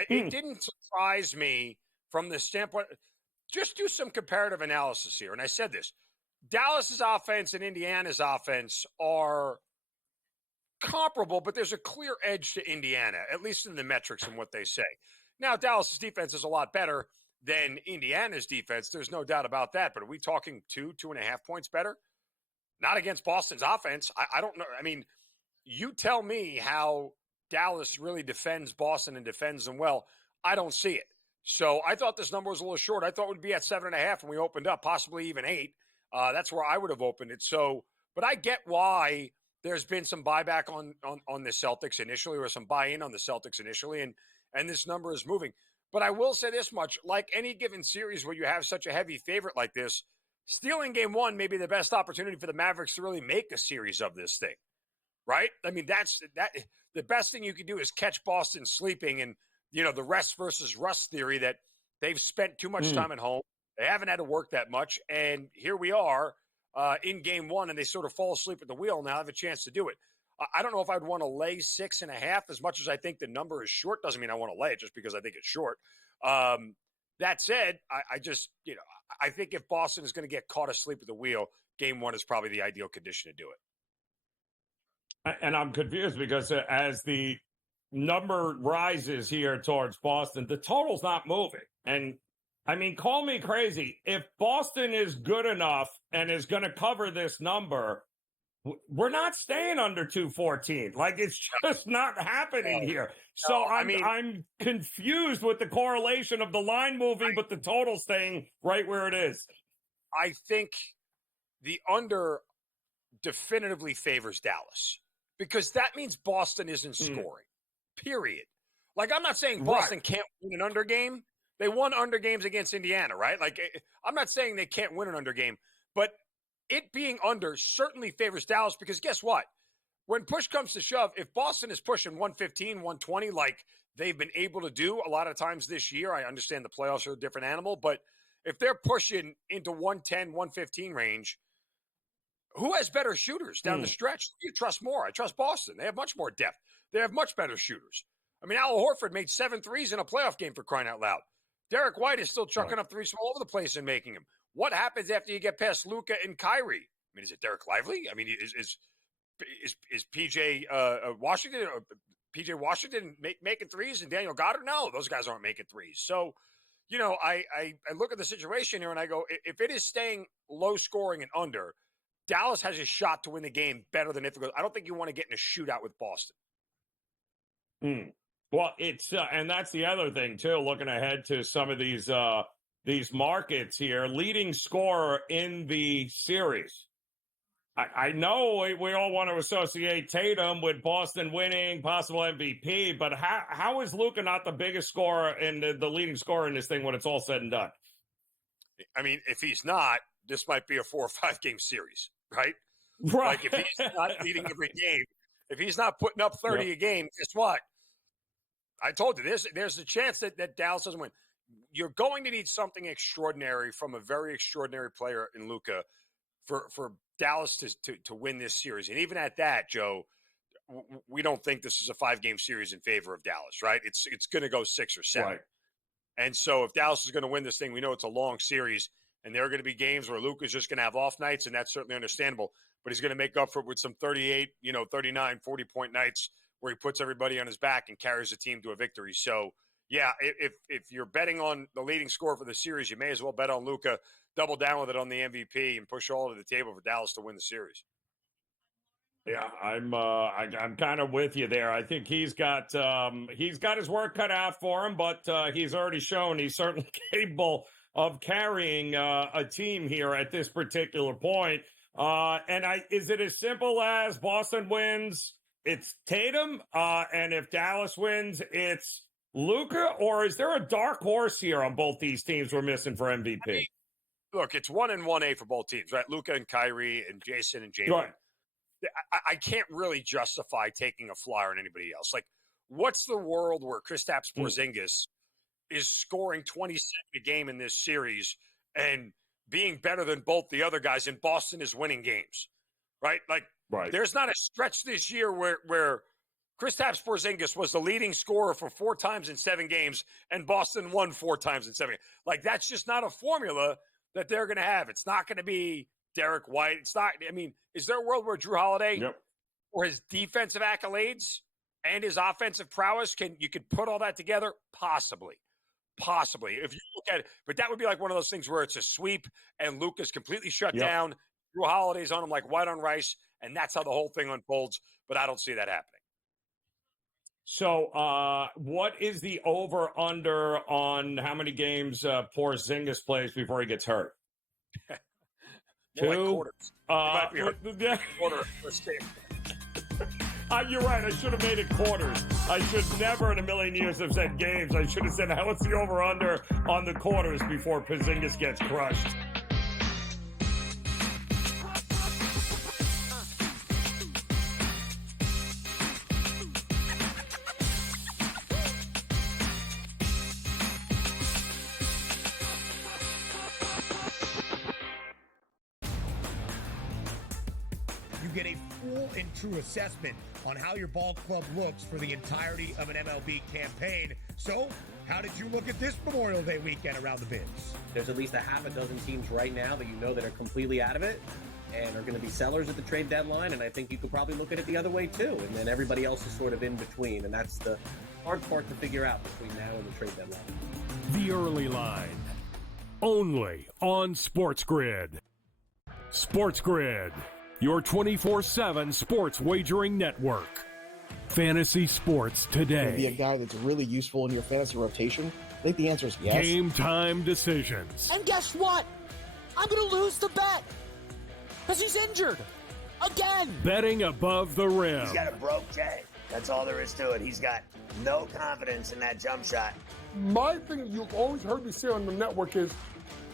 It didn't surprise me from the standpoint. Just do some comparative analysis here. And I said this. Dallas's offense and Indiana's offense are comparable, but there's a clear edge to Indiana, at least in the metrics and what they say. Now, Dallas's defense is a lot better than Indiana's defense. There's no doubt about that. But are we talking 2.5 points better? Not against Boston's offense. I don't know. You tell me how Dallas really defends Boston and defends them well. I don't see it. So I thought this number was a little short. I thought it would be at 7.5 when we opened up, possibly even 8. That's where I would have opened it. So, but I get why there's been some buyback on the Celtics initially, or some buy-in on the Celtics initially, and this number is moving. But I will say this much, like any given series where you have such a heavy favorite like this, stealing game 1 may be the best opportunity for the Mavericks to really make a series of this thing, right? That's the best thing you can do is catch Boston sleeping, and, the rest versus rust theory that they've spent too much time at home. They haven't had to work that much, and here we are in game 1, and they sort of fall asleep at the wheel. Now I have a chance to do it. I don't know if I'd want to lay 6.5 as much as I think the number is short. Doesn't mean I want to lay it just because I think it's short. That said, I just, I think if Boston is going to get caught asleep at the wheel, game 1 is probably the ideal condition to do it. And I'm confused because as the number rises here towards Boston, the total's not moving. And call me crazy. If Boston is good enough and is going to cover this number, we're not staying under 214. It's just not happening here. So I'm confused with the correlation of the line moving, but the total staying right where it is. I think the under definitively favors Dallas, because that means Boston isn't scoring, period. I'm not saying Boston can't win an under game. They won under games against Indiana, right? I'm not saying they can't win an under game, but it being under certainly favors Dallas, because guess what? When push comes to shove, if Boston is pushing 115, 120, like they've been able to do a lot of times this year, I understand the playoffs are a different animal, but if they're pushing into 110, 115 range, who has better shooters down the stretch? Who do you trust more? I trust Boston. They have much more depth. They have much better shooters. Al Horford made 7 threes in a playoff game, for crying out loud. Derek White is still chucking up threes from all over the place and making them. What happens after you get past Luka and Kyrie? Is it Derek Lively? Is PJ Washington making threes and Daniel Goddard? No, those guys aren't making threes. So, I look at the situation here and I go, if it is staying low scoring and under, Dallas has a shot to win the game better than if it goes. I don't think you want to get in a shootout with Boston. Well, it's and that's the other thing too. Looking ahead to some of these markets here, leading scorer in the series. I know we all want to associate Tatum with Boston winning, possible MVP, but how is Luka not the biggest scorer and the leading scorer in this thing when it's all said and done? If he's not, this might be a 4 or 5 game series, right? Right. If he's not leading every game, if he's not putting up 30 a game, guess what? I told you, there's a chance that Dallas doesn't win. You're going to need something extraordinary from a very extraordinary player in Luka for Dallas to win this series. And even at that, Joe, we don't think this is a 5-game series in favor of Dallas, right? It's going to go 6 or 7. Right. And so if Dallas is going to win this thing, we know it's a long series, and there are going to be games where Luka's just going to have off nights, and that's certainly understandable. But he's going to make up for it with some 38, 39, 40-point nights where he puts everybody on his back and carries the team to a victory. So, yeah, if you're betting on the leading scorer for the series, you may as well bet on Luka, double down with it on the MVP, and push all to the table for Dallas to win the series. Yeah, I'm kind of with you there. I think he's got his work cut out for him, but he's already shown he's certainly capable of carrying a team here at this particular point. Is it as simple as Boston wins, it's Tatum, and if Dallas wins, it's Luka, or is there a dark horse here on both these teams we're missing for MVP? I mean, look, it's 1 and 1A for both teams, right? Luka and Kyrie and Jason and Jalen. Right. I can't really justify taking a flyer on anybody else. Like, what's the world where Kristaps Porzingis is scoring 27 a game in this series and being better than both the other guys, and Boston is winning games, right? Like, there's not a stretch this year where Kristaps Porzingis was the leading scorer for 4 times in 7 games, and Boston won 4 times in 7 games. Like, that's just not a formula that they're going to have. It's not going to be Derek White. It's not. I mean, is there a world where Drew Holiday, or his defensive accolades and his offensive prowess, you could put all that together? Possibly. If you look at it, but that would be like one of those things where it's a sweep and Luka's completely shut down. Drew Holiday's on him like white on rice, and that's how the whole thing unfolds. But I don't see that happening. So, what is the over/under on how many games Porzingis plays before he gets hurt? 2 like quarters. Quarter first game. You're right. I should have made it quarters. I should never in a million years have said games. I should have said, what's the over/under on the quarters before Porzingis gets crushed? Get a full and true assessment on how your ball club looks for the entirety of an MLB campaign. So, how did you look at this Memorial Day weekend around the bins? There's at least a half a dozen teams right now that you know that are completely out of it and are going to be sellers at the trade deadline, and I think you could probably look at it the other way too, and then everybody else is sort of in between, and that's the hard part to figure out between now and the trade deadline. The early line, only on SportsGrid. SportsGrid, your 24/7 sports wagering network. Fantasy sports today. To be a guy that's really useful in your fantasy rotation? I think the answer is yes. GameTime Decisions. And guess what? I'm going to lose the bet because he's injured again. Betting above the rim. He's got a broke J. That's all there is to it. He's got no confidence in that jump shot. My thing you've always heard me say on the network is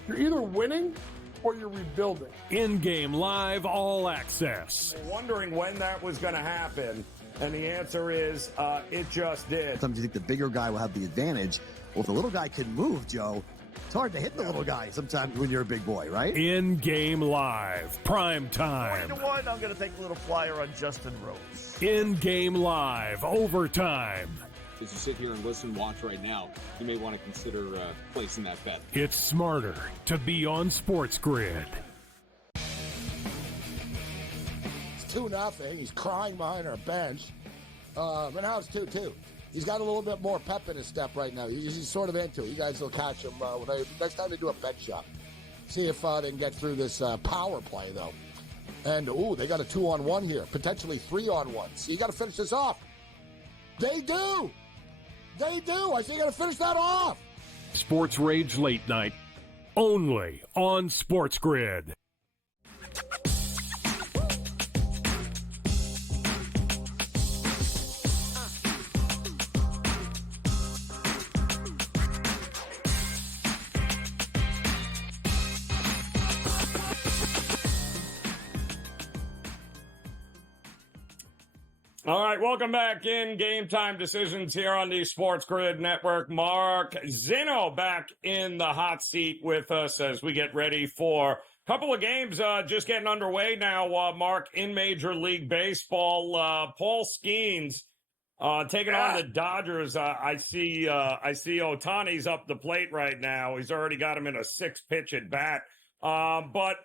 you're either winning or you're rebuilding. In-game live all access. Wondering when that was going to happen, and the answer is it just did. Sometimes you think the bigger guy will have the advantage. Well, if the little guy can move, Joe, it's hard to hit the little guy sometimes when you're a big boy, right? In-game live, prime time. 1-1, I'm going to take a little flyer on Justin Rose. In-game live, overtime. As you sit here and listen, watch right now, you may want to consider placing that bet. It's smarter to be on SportsGrid. It's 2-0. He's crying behind our bench. And now it's 2-2. He's got a little bit more pep in his step right now. He's sort of into it. You guys will catch him next time they do a bet shop. See if they can get through this power play, though. And, they got a 2-on-1 here. Potentially 3-on-1. So you got to finish this off. They do. I think you got to finish that off. Sports Rage Late Night, only on SportsGrid. All right, welcome back in Game Time Decisions here on the SportsGrid Network. Mark Zinno back in the hot seat with us as we get ready for a couple of games just getting underway now, Mark, in Major League Baseball. Paul Skeens taking on the Dodgers. I see Ohtani's up the plate right now. He's already got him in a 6-pitch at bat But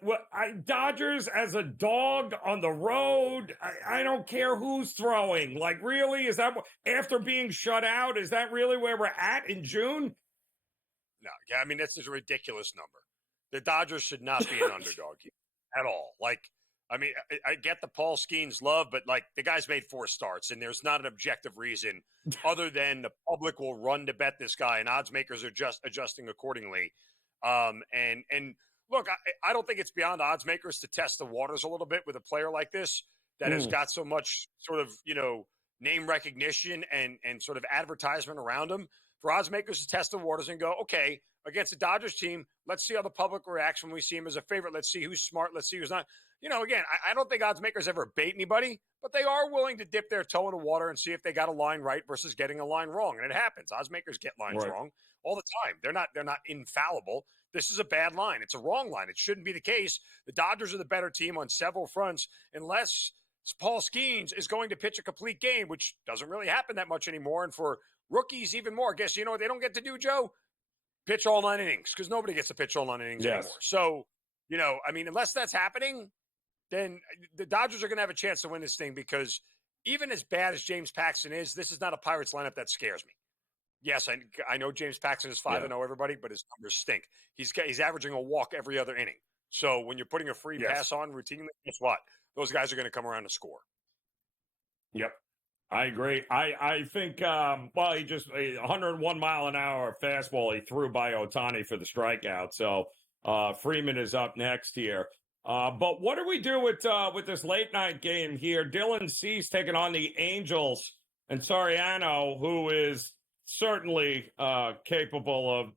Dodgers as a dog on the road, I don't care who's throwing. Like, really? Is that after being shut out? Is that really where we're at in June? No, I mean, this is a ridiculous number. The Dodgers should not be an underdog here at all. Like, I mean, I get the Paul Skeens love, but like the guy's made 4 starts, and there's not an objective reason other than the public will run to bet this guy, and odds makers are just adjusting accordingly. And look, I don't think it's beyond odds makers to test the waters a little bit with a player like this that has got so much sort of, name recognition and sort of advertisement around him. For odds makers to test the waters and go, okay, against the Dodgers team, let's see how the public reacts when we see him as a favorite. Let's see who's smart. Let's see who's not. Again, I don't think odds makers ever bait anybody, but they are willing to dip their toe in the water and see if they got a line right versus getting a line wrong. And it happens. Odds makers get lines wrong all the time. They're not infallible. This is a bad line. It's a wrong line. It shouldn't be the case. The Dodgers are the better team on several fronts, unless Paul Skeens is going to pitch a complete game, which doesn't really happen that much anymore. And for rookies, even more. I guess you know what they don't get to do, Joe? Pitch all 9 innings, because nobody gets to pitch all 9 innings anymore. So, I mean, unless that's happening, then the Dodgers are going to have a chance to win this thing, because even as bad as James Paxton is, this is not a Pirates lineup that scares me. Yes, I know James Paxton is 5-0, everybody, but his numbers stink. He's averaging a walk every other inning. So when you're putting a free pass on routinely, guess what? Those guys are going to come around and score. Yep. I agree. I think, he just a 101 mile an hour fastball he threw by Ohtani for the strikeout. So Freeman is up next here. But what do we do with this late night game here? Dylan Cease taking on the Angels, and Soriano, who is certainly capable of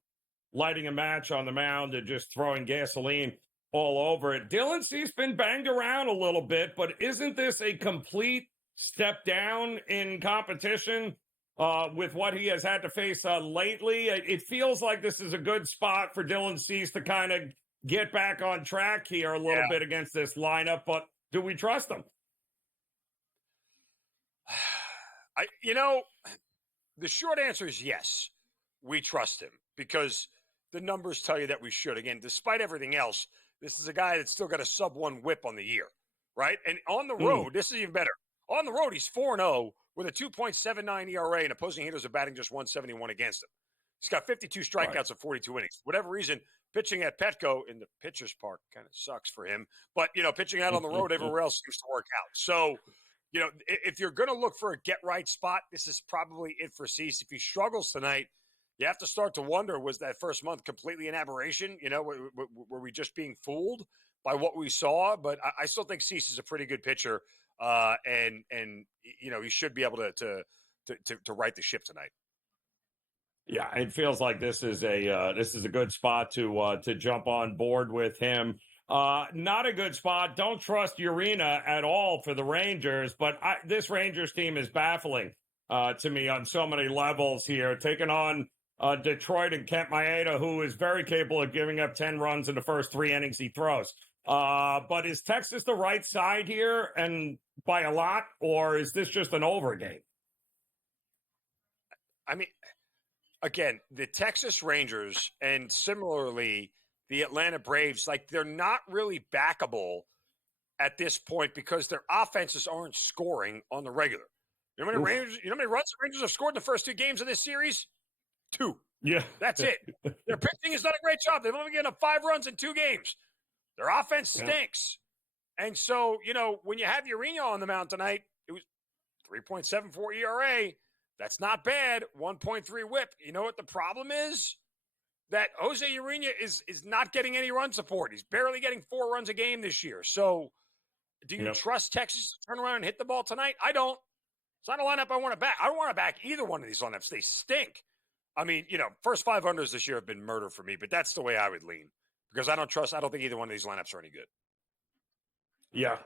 lighting a match on the mound and just throwing gasoline all over it. Dylan Cease been banged around a little bit, but isn't this a complete step down in competition with what he has had to face lately? It feels like this is a good spot for Dylan Cease to kind of get back on track here a little bit against this lineup, but do we trust him? The short answer is yes, we trust him, because the numbers tell you that we should. Again, despite everything else, this is a guy that's still got a sub-1 whip on the year, right? And on the road, this is even better. On the road, he's 4-0 with a 2.79 ERA, and opposing hitters are batting just 171 against him. He's got 52 strikeouts in 42 innings. For whatever reason, pitching at Petco in the pitcher's park kind of sucks for him. But, pitching out on the road everywhere else seems to work out. So, if you're going to look for a get-right spot, this is probably it for Cease. If he struggles tonight, you have to start to wonder, was that first month completely an aberration? Were we just being fooled by what we saw? But I still think Cease is a pretty good pitcher. And he should be able to right the ship tonight. Yeah, it feels like this is a good spot to jump on board with him. Not a good spot. Don't trust Urena at all for the Rangers, but this Rangers team is baffling to me on so many levels here. Taking on Detroit and Kent Maeda, who is very capable of giving up 10 runs in the first 3 innings he throws. But is Texas the right side here, and by a lot, or is this just an over game? I mean, again, the Texas Rangers and similarly the Atlanta Braves, they're not really backable at this point because their offenses aren't scoring on the regular. You know how many runs the Rangers have scored in the first 2 games of this series? 2. Yeah. That's it. Their pitching has done a great job. They've only given up 5 runs in 2 games. Their offense stinks. And so, when you have Urena on the mound tonight, it was 3.74 ERA. That's not bad. 1.3 whip. You know what the problem is? That Jose Urena is not getting any run support. He's barely getting 4 runs a game this year. So do you trust Texas to turn around and hit the ball tonight? I don't. It's not a lineup I want to back. I don't want to back either one of these lineups. They stink. I mean, first 5 unders this year have been murder for me, but that's the way I would lean. Because I don't think either one of these lineups are any good. Yeah.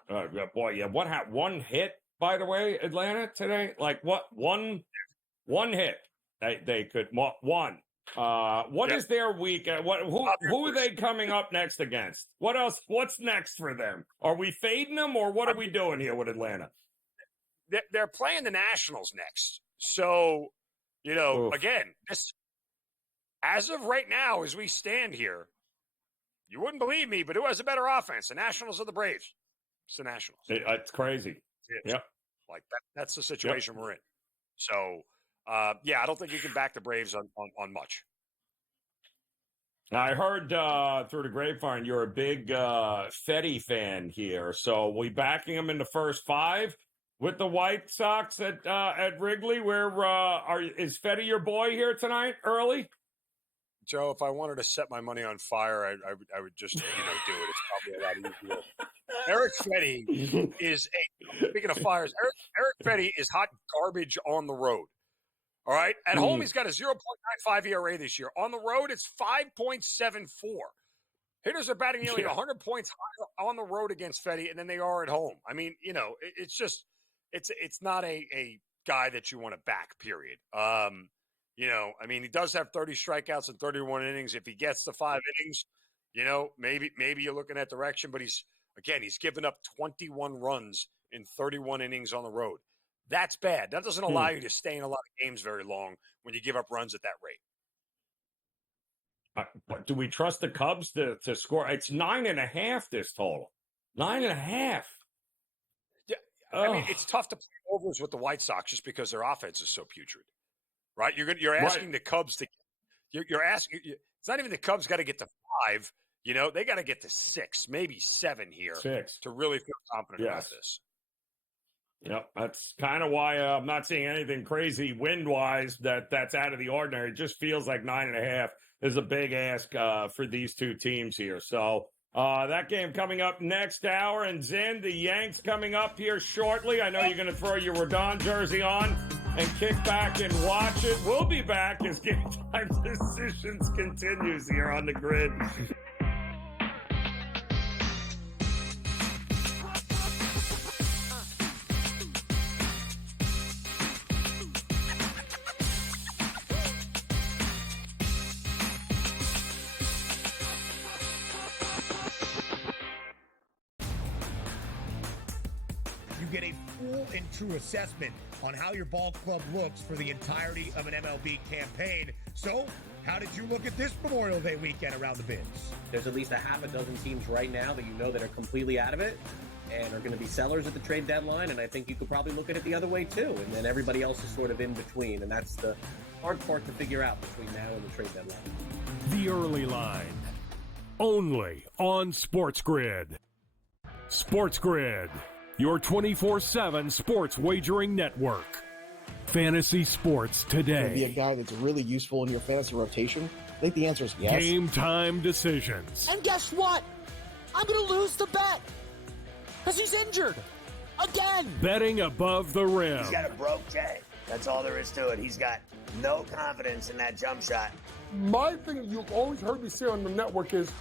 What happened? 1 hit, by the way, Atlanta today? Like what? One hit. They could. 1. What is their week? Who are they coming up next against? What else? What's next for them? Are we fading them, or what are we doing here with Atlanta? They're playing the Nationals next. So, again, this, as of right now, as we stand here, You wouldn't believe me, but who has a better offense, the Nationals or the Braves? It's the Nationals. It's crazy. Yep. Like that's the situation we're in. So, yeah, I don't think you can back the Braves on much. I heard through the grapevine you're a big Fetty fan here. So we backing him in the first 5 with the White Sox at Wrigley. Is Fetty your boy here tonight early? Joe, if I wanted to set my money on fire, I would just do it. It's probably a lot easier. Eric Fetty is speaking of fires. Eric Fetty is hot garbage on the road. All right. At home, he's got a 0.95 ERA this year. On the road, it's 5.74. Hitters are batting nearly 100 points higher on the road against Fetty than they are at home. I mean, it's just it's not a guy that you want to back, period. I mean, he does have 30 strikeouts and 31 innings. If he gets to 5 innings, maybe you're looking at direction, but he's given up 21 runs in 31 innings on the road. That's bad. That doesn't allow you to stay in a lot of games very long when you give up runs at that rate. But do we trust the Cubs to score? It's 9.5 this total. 9.5. Yeah, I mean, it's tough to play overs with the White Sox just because their offense is so putrid, right? You're asking the Cubs to. You're asking. It's not even the Cubs got to get to 5. They got to get to 6, maybe 7 here to really feel confident about this. Yep, that's kind of why I'm not seeing anything crazy wind-wise that's out of the ordinary. It just feels like 9.5 is a big ask for these two teams here. So that game coming up next hour. And Zen, the Yanks coming up here shortly. I know you're going to throw your Rodon jersey on and kick back and watch it. We'll be back as Game Time Decisions continues here on the grid. Get a full and true assessment on how your ball club looks for the entirety of an MLB campaign. So, how did you look at this Memorial Day weekend around the bins? There's at least a half a dozen teams right now that that are completely out of it and are going to be sellers at the trade deadline, and I think you could probably look at it the other way too, and then everybody else is sort of in between, and that's the hard part to figure out between now and the trade deadline. The early line, only on SportsGrid. SportsGrid, your 24/7 sports wagering network. Fantasy sports today. Be a guy that's really useful in your fantasy rotation? I think the answer is yes. Game Time Decisions. And guess what? I'm going to lose the bet because he's injured again. Betting above the rim. He's got a broke J. That's all there is to it. He's got no confidence in that jump shot. My thing you've always heard me say on the network is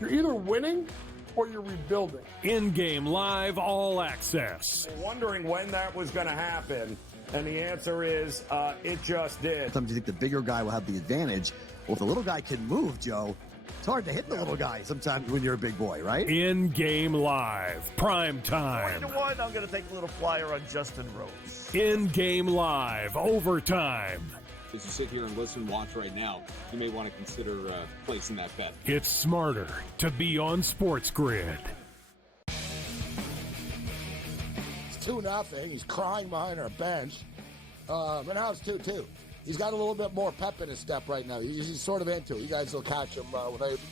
you're either winning or you're rebuilding. In-game live all access. Wondering when that was going to happen, and the answer is it just did. Sometimes you think the bigger guy will have the advantage. Well, if the little guy can move, Joe, it's hard to hit the little guy sometimes when you're a big boy, right? In-game live, prime time. 3-1, I'm going to take a little flyer on Justin Rose. In-game live, overtime. As you sit here and listen, watch right now, you may want to consider placing that bet. It's smarter to be on SportsGrid. It's 2-0. He's crying behind our bench. But now it's 2-2. He's got a little bit more pep in his step right now. He's sort of into it. You guys will catch him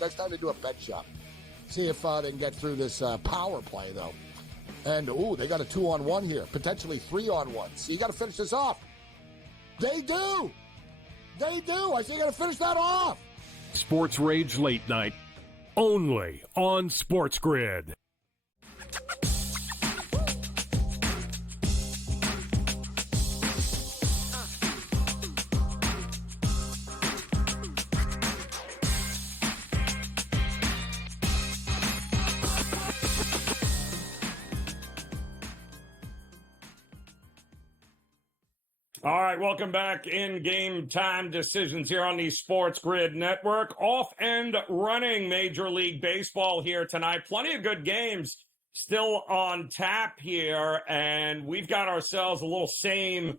next time they do a bet shop. See if they can get through this power play, though. And, they got a 2-on-1 here. Potentially 3-on-1. So you got to finish this off. They do. They do. I say you got to finish that off. Sports Rage Late Night, only on SportsGrid. All right, welcome back in Game Time Decisions here on the SportsGrid Network. Off and running Major League Baseball here tonight. Plenty of good games still on tap here, and we've got ourselves a little same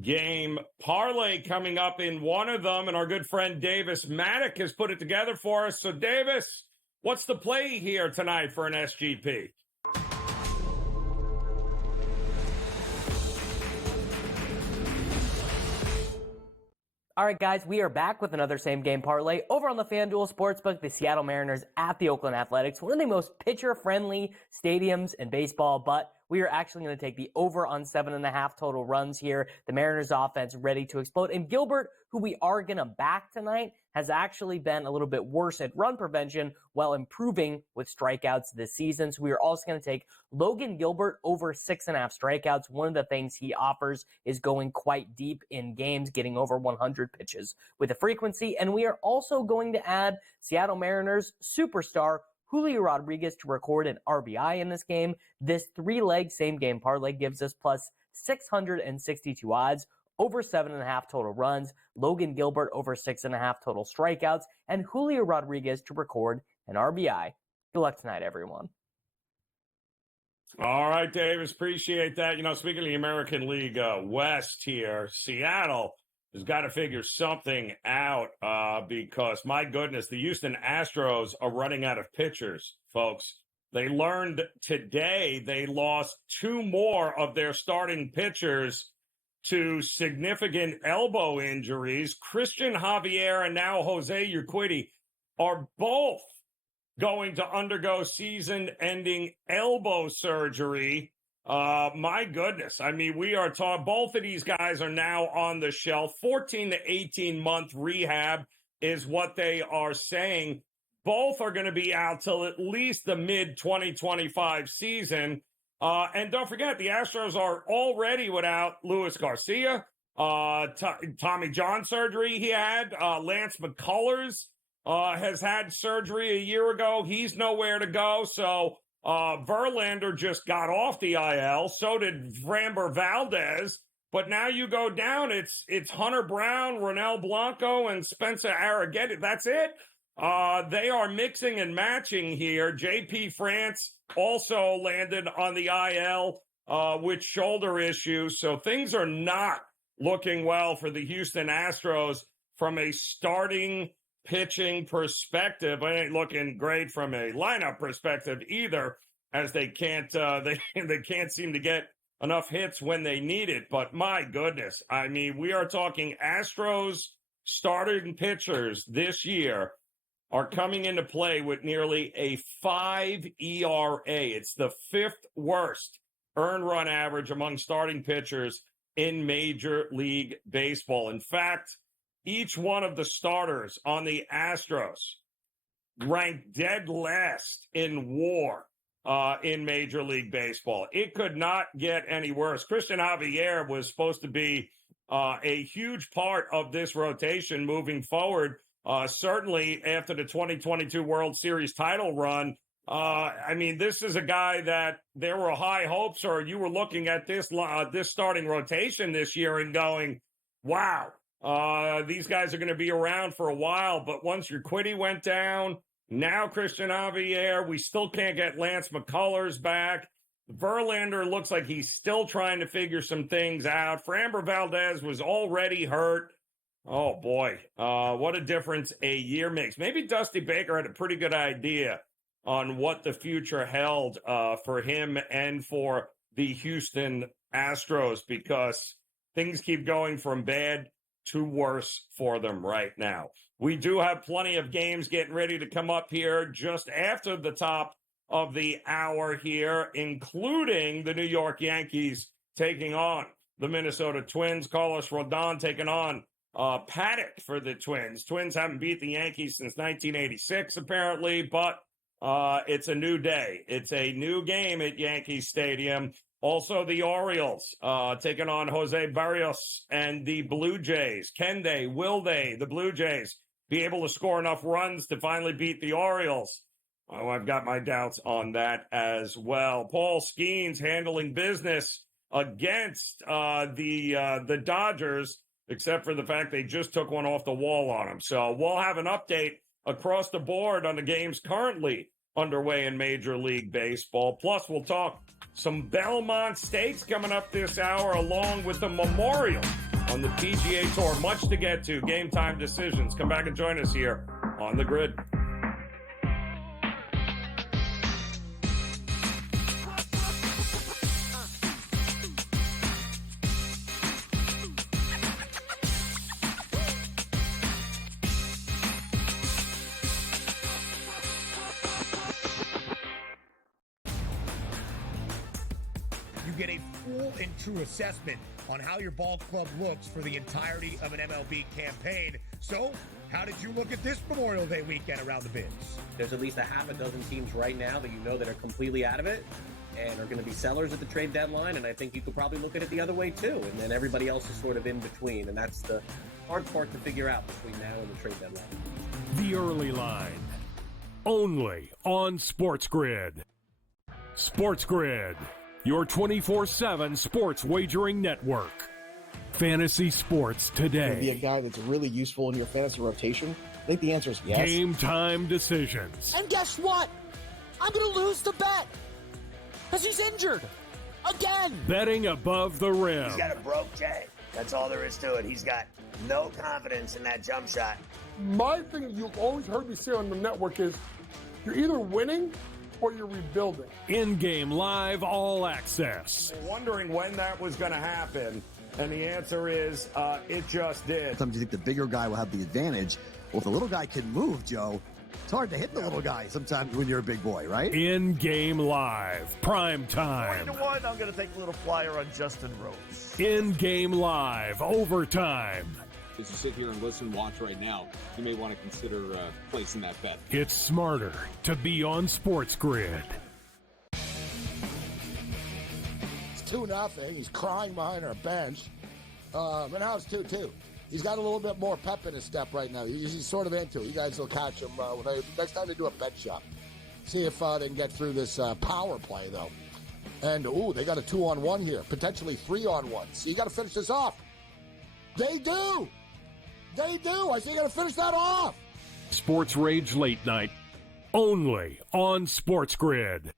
game parlay coming up in one of them, and our good friend Davis Maddock has put it together for us. So, Davis, What's the play here tonight for an SGP? All right, guys, we are back with another same game parlay over on the FanDuel Sportsbook. The Seattle Mariners at the Oakland Athletics, one of the most pitcher-friendly stadiums in baseball, but we are actually going to take the over on 7.5 total runs here. The Mariners offense ready to explode. And Gilbert, who we are going to back tonight, has actually been a little bit worse at run prevention while improving with strikeouts this season. So we are also going to take Logan Gilbert over 6.5 strikeouts. One of the things he offers is going quite deep in games, getting over 100 pitches with a frequency. And we are also going to add Seattle Mariners superstar Julio Rodriguez to record an RBI in this game. This 3-leg same game parlay gives us plus 662 odds, over 7.5 total runs, Logan Gilbert over 6.5 total strikeouts, and Julio Rodriguez to record an RBI. Good luck tonight, everyone. All right, Davis, appreciate that. You know, speaking of the American League West here, Seattle has got to figure something out because, my goodness, the Houston Astros are running out of pitchers, folks. They learned today they lost 2 more of their starting pitchers to significant elbow injuries. Christian Javier and now Jose Urquidy are both going to undergo season-ending elbow surgery. My goodness. I mean, we are talking, both of these guys are now on the shelf. 14 to 18-month rehab is what they are saying. Both are going to be out till at least the mid-2025 season. And don't forget, the Astros are already without Luis Garcia, Tommy John surgery he had. Lance McCullers has had surgery a year ago. He's nowhere to go. So Verlander just got off the IL. So did Framber Valdez. But now you go down, it's Hunter Brown, Ronel Blanco, and Spencer Arrighetti. That's it. They are mixing and matching here. JP France also landed on the IL with shoulder issues. So things are not looking well for the Houston Astros from a starting pitching perspective. It ain't looking great from a lineup perspective either, as they can't they can't seem to get enough hits when they need it. But my goodness, I mean, we are talking Astros starting pitchers this year are coming into play with nearly a 5 ERA. It's the 5th worst earned run average among starting pitchers in Major League Baseball. In fact, each one of the starters on the Astros ranked dead last in WAR in Major League Baseball. It could not get any worse. Christian Javier was supposed to be a huge part of this rotation moving forward. Certainly after the 2022 World Series title run. I mean, this is a guy that there were high hopes, or you were looking at this starting rotation this year and going, wow, these guys are going to be around for a while. But once Urquidy went down, now Christian Javier, we still can't get Lance McCullers back. Verlander looks like he's still trying to figure some things out. Framber Valdez was already hurt. Oh, boy. What a difference a year makes. Maybe Dusty Baker had a pretty good idea on what the future held for him and for the Houston Astros, because things keep going from bad to worse for them right now. We do have plenty of games getting ready to come up here just after the top of the hour here, including the New York Yankees taking on the Minnesota Twins. Carlos Rodon taking on Paddock for the Twins. Twins haven't beat the Yankees since 1986, apparently, but it's a new day. It's a new game at Yankee Stadium. Also, the Orioles taking on Jose Barrios and the Blue Jays. Can they, will they, the Blue Jays, be able to score enough runs to finally beat the Orioles? Oh, I've got my doubts on that as well. Paul Skeens handling business against the Dodgers, except for the fact they just took one off the wall on them. So we'll have an update across the board on the games currently underway in Major League Baseball. Plus, we'll talk some Belmont Stakes coming up this hour, along with the Memorial on the PGA Tour. Much to get to. Game Time Decisions. Come back and join us here on The Grid. you get a full and true assessment on how your ball club looks for the entirety of an MLB campaign. So, how did you look at this Memorial Day weekend around the bins? There's at least a half a dozen teams right now that you know that are completely out of it and are going to be sellers at the trade deadline, and I think you could probably look at it the other way too, and then everybody else is sort of in between, and that's the hard part to figure out between now and the trade deadline. The Early Line, only on SportsGrid. SportsGrid, your 24/7 sports wagering network. Fantasy sports today. Be a guy that's really useful in your fantasy rotation? I think the answer is yes. Game time decisions. And guess what? I'm going to lose the bet because he's injured again. Betting above the rim. He's got a broke J. That's all there is to it. He's got no confidence in that jump shot. My thing you've always heard me say on the network is you're either winning or you're rebuilding. In-game live all access. Wondering when that was going to happen, and the answer is it just did. Sometimes you think the bigger guy will have the advantage. Well, if the little guy can move, Joe, it's hard to hit the little guy sometimes when you're a big boy, right? In-game live, prime time. 3-1, I'm going to take a little flyer on Justin Rose. In-game live, overtime. As you sit here and listen, watch right now, you may want to consider placing that bet. It's smarter to be on SportsGrid. It's 2-0. He's crying behind our bench. And now it's 2-2. He's got a little bit more pep in his step right now. He's sort of into it. You guys will catch him next time they do a bet shop. See if they can get through this power play, though. And, they got a 2-on-1 here. Potentially 3-on-1. So you got to finish this off. They do. They do. I say you got to finish that off. Sports Rage Late Night, only on SportsGrid.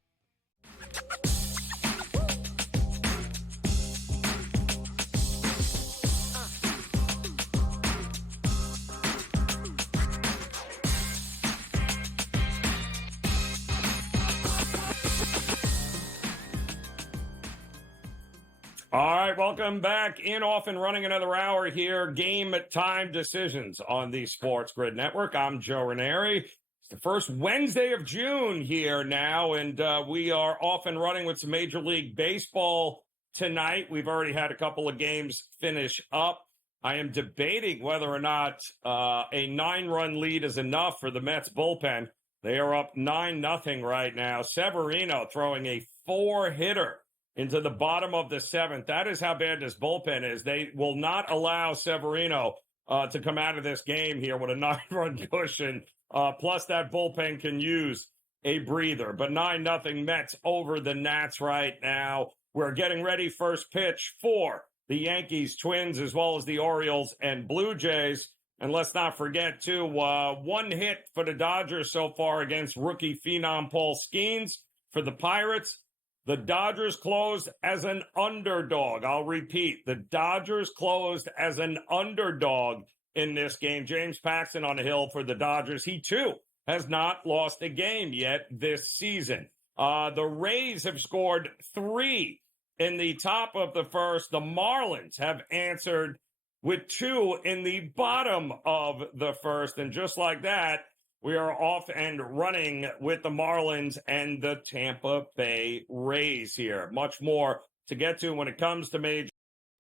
All right, welcome back in, off and running another hour here. Game Time Decisions on the Sports Grid Network. I'm Joe Raineri. It's the first Wednesday of June here now, and we are off and running with some Major League Baseball tonight. We've already had a couple of games finish up. I am debating whether or not a 9-run lead is enough for the Mets bullpen. They are up 9-0 right now. Severino throwing a 4-hitter into the bottom of the 7th. That is how bad this bullpen is. They will not allow Severino to come out of this game here with a 9-run cushion. Plus, that bullpen can use a breather. But 9-0 Mets over the Nats right now. We're getting ready first pitch for the Yankees, Twins, as well as the Orioles and Blue Jays. And let's not forget, too, one hit for the Dodgers so far against rookie phenom Paul Skeens. For the Pirates, the Dodgers closed as an underdog. I'll repeat, the Dodgers closed as an underdog in this game. James Paxton on the hill for the Dodgers. He, too, has not lost a game yet this season. The Rays have scored 3 in the top of the first. The Marlins have answered with 2 in the bottom of the first. And just like that, we are off and running with the Marlins and the Tampa Bay Rays here. Much more to get to when it comes to Major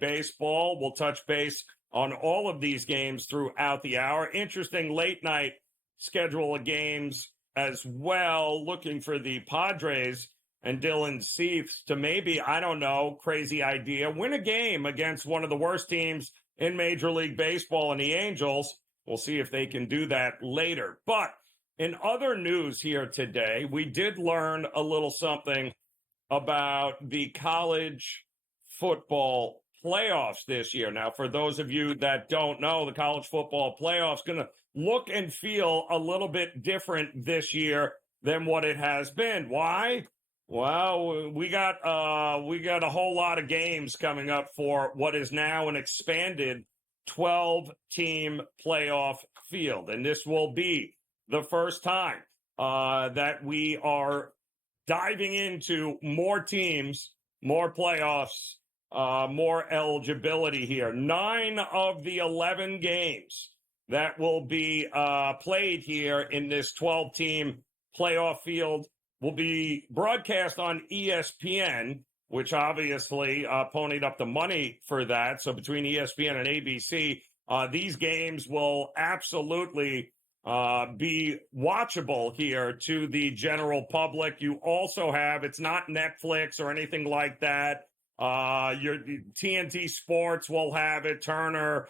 Baseball. We'll touch base on all of these games throughout the hour. Interesting late night schedule of games as well. Looking for the Padres and Dylan Cease to maybe, I don't know, crazy idea, win a game against one of the worst teams in Major League Baseball and the Angels. We'll see if they can do that later. But in other news here today, we did learn a little something about the college football playoffs this year. Now, for those of you that don't know, the college football playoffs going to look and feel a little bit different this year than what it has been. Why? Well, we got a whole lot of games coming up for what is now an expanded 12-team playoff field. And this will be the first time that we are diving into more teams, more playoffs, more eligibility here. 9 of the 11 games that will be played here in this 12-team playoff field will be broadcast on ESPN. which obviously ponied up the money for that. So between ESPN and ABC, these games will absolutely be watchable here to the general public. You also have, it's not Netflix or anything like that. Your TNT Sports will have it, Turner.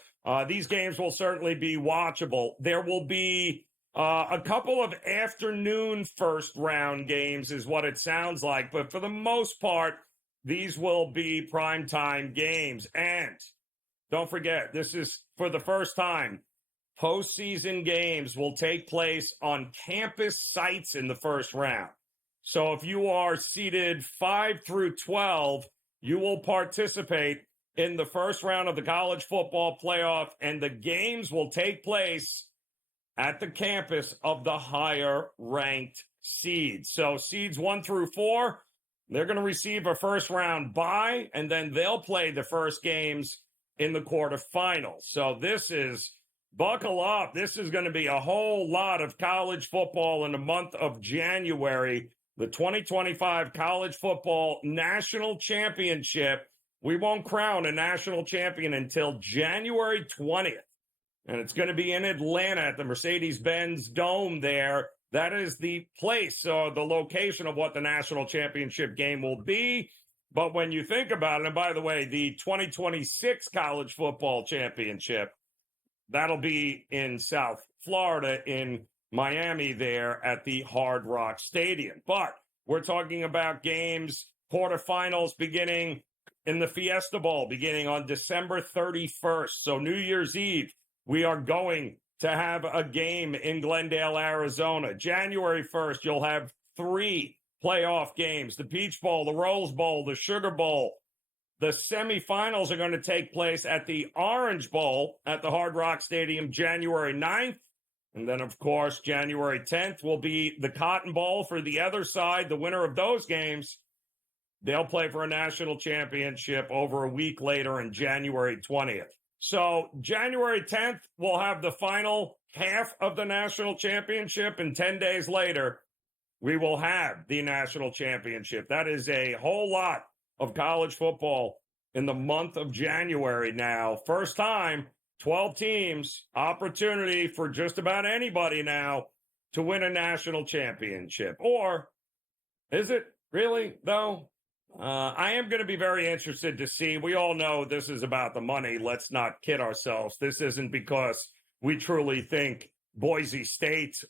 These games will certainly be watchable. There will be a couple of afternoon first round games is what it sounds like. But for the most part, these will be primetime games. And don't forget, this is for the first time. Postseason games will take place on campus sites in the first round. So if you are seeded 5 through 12, you will participate in the first round of the college football playoff, and the games will take place at the campus of the higher ranked seeds. So seeds 1 through 4, they're going to receive a first round bye, and then they'll play the first games in the quarterfinals. So this is, buckle up. This is going to be a whole lot of college football in the month of January. The 2025 College Football National Championship. We won't crown a national champion until January 20th. And it's going to be in Atlanta at the Mercedes-Benz Dome there. That is the place, the location of what the national championship game will be. But when you think about it, and by the way, the 2026 College Football Championship, that'll be in South Florida, in Miami there at the Hard Rock Stadium. But we're talking about games, quarterfinals beginning in the Fiesta Bowl, beginning on December 31st. So New Year's Eve, we are going to have a game in Glendale, Arizona. January 1st, you'll have 3 playoff games, the Peach Bowl, the Rose Bowl, the Sugar Bowl. The semifinals are going to take place at the Orange Bowl at the Hard Rock Stadium January 9th. And then, of course, January 10th will be the Cotton Bowl for the other side. The winner of those games, they'll play for a national championship over a week later on January 20th. So January 10th, we'll have the final half of the national championship, and 10 days later, we will have the national championship. That is a whole lot of college football in the month of January now. First time, 12 teams, opportunity for just about anybody now to win a national championship. Or is it really, though? I am going to be very interested to see. We all know this is about the money. Let's not kid ourselves. This isn't because we truly think Boise State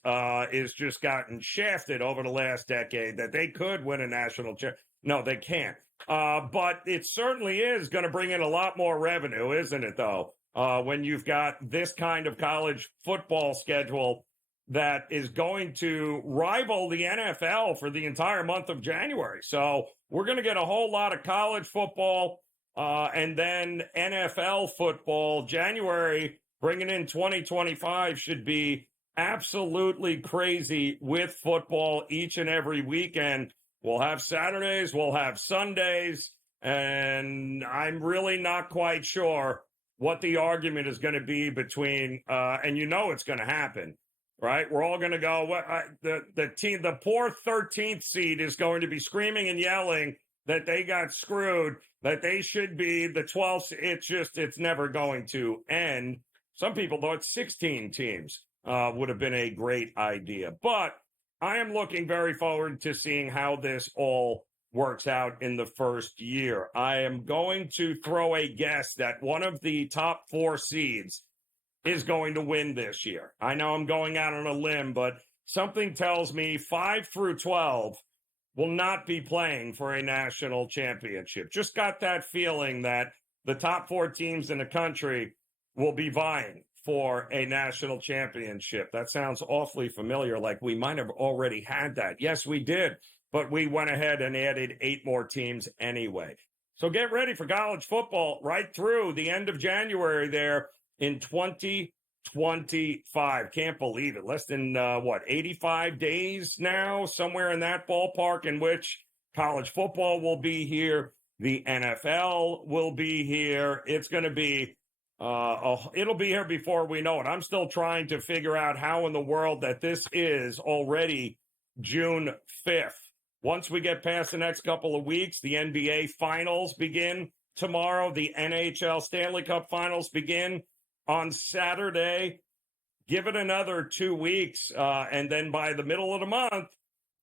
is just gotten shafted over the last decade that they could win a national championship. No, they can't. But it certainly is going to bring in a lot more revenue, isn't it, though? When you've got this kind of college football schedule that is going to rival the NFL for the entire month of January. So we're going to get a whole lot of college football and then NFL football. January, bringing in 2025, should be absolutely crazy with football each and every weekend. We'll have Saturdays, we'll have Sundays, and I'm really not quite sure what the argument is going to be between, and you know it's going to happen, right? We're all going to go, the poor 13th seed is going to be screaming and yelling that they got screwed, that they should be the 12th. It's never going to end. Some people thought 16 teams would have been a great idea. But I am looking very forward to seeing how this all works out in the first year. I am going to throw a guess that one of the top 4 seeds is going to win this year. I know I'm going out on a limb, but something tells me 5 through 12 will not be playing for a national championship. Just got that feeling that the top 4 teams in the country will be vying for a national championship. That sounds awfully familiar, like we might have already had that. Yes, we did, but we went ahead and added 8 more teams anyway. So get ready for college football right through the end of January there in 2025. Can't believe it. Less than, 85 days now, somewhere in that ballpark, in which college football will be here. The NFL will be here. It's going to be it'll be here before we know it. I'm still trying to figure out how in the world that this is already June 5th. once we get past the next couple of weeks, the NBA Finals begin tomorrow. The NHL Stanley Cup Finals begin on Saturday. Give it another 2 weeks, and then by the middle of the month,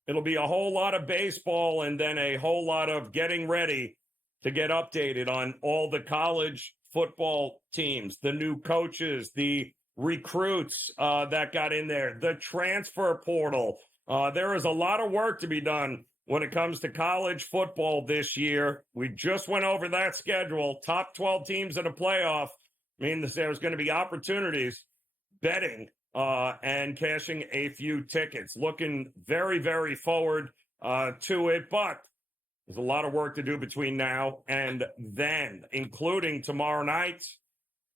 it'll be a whole lot of baseball and then a whole lot of getting ready to get updated on all the college football teams, the new coaches, the recruits that got in there, the transfer portal. There is a lot of work to be done when it comes to college football this year. We just went over that schedule. Top 12 teams in the playoff means there's going to be opportunities betting and cashing a few tickets. Looking very, very forward to it, but there's a lot of work to do between now and then, including tomorrow night.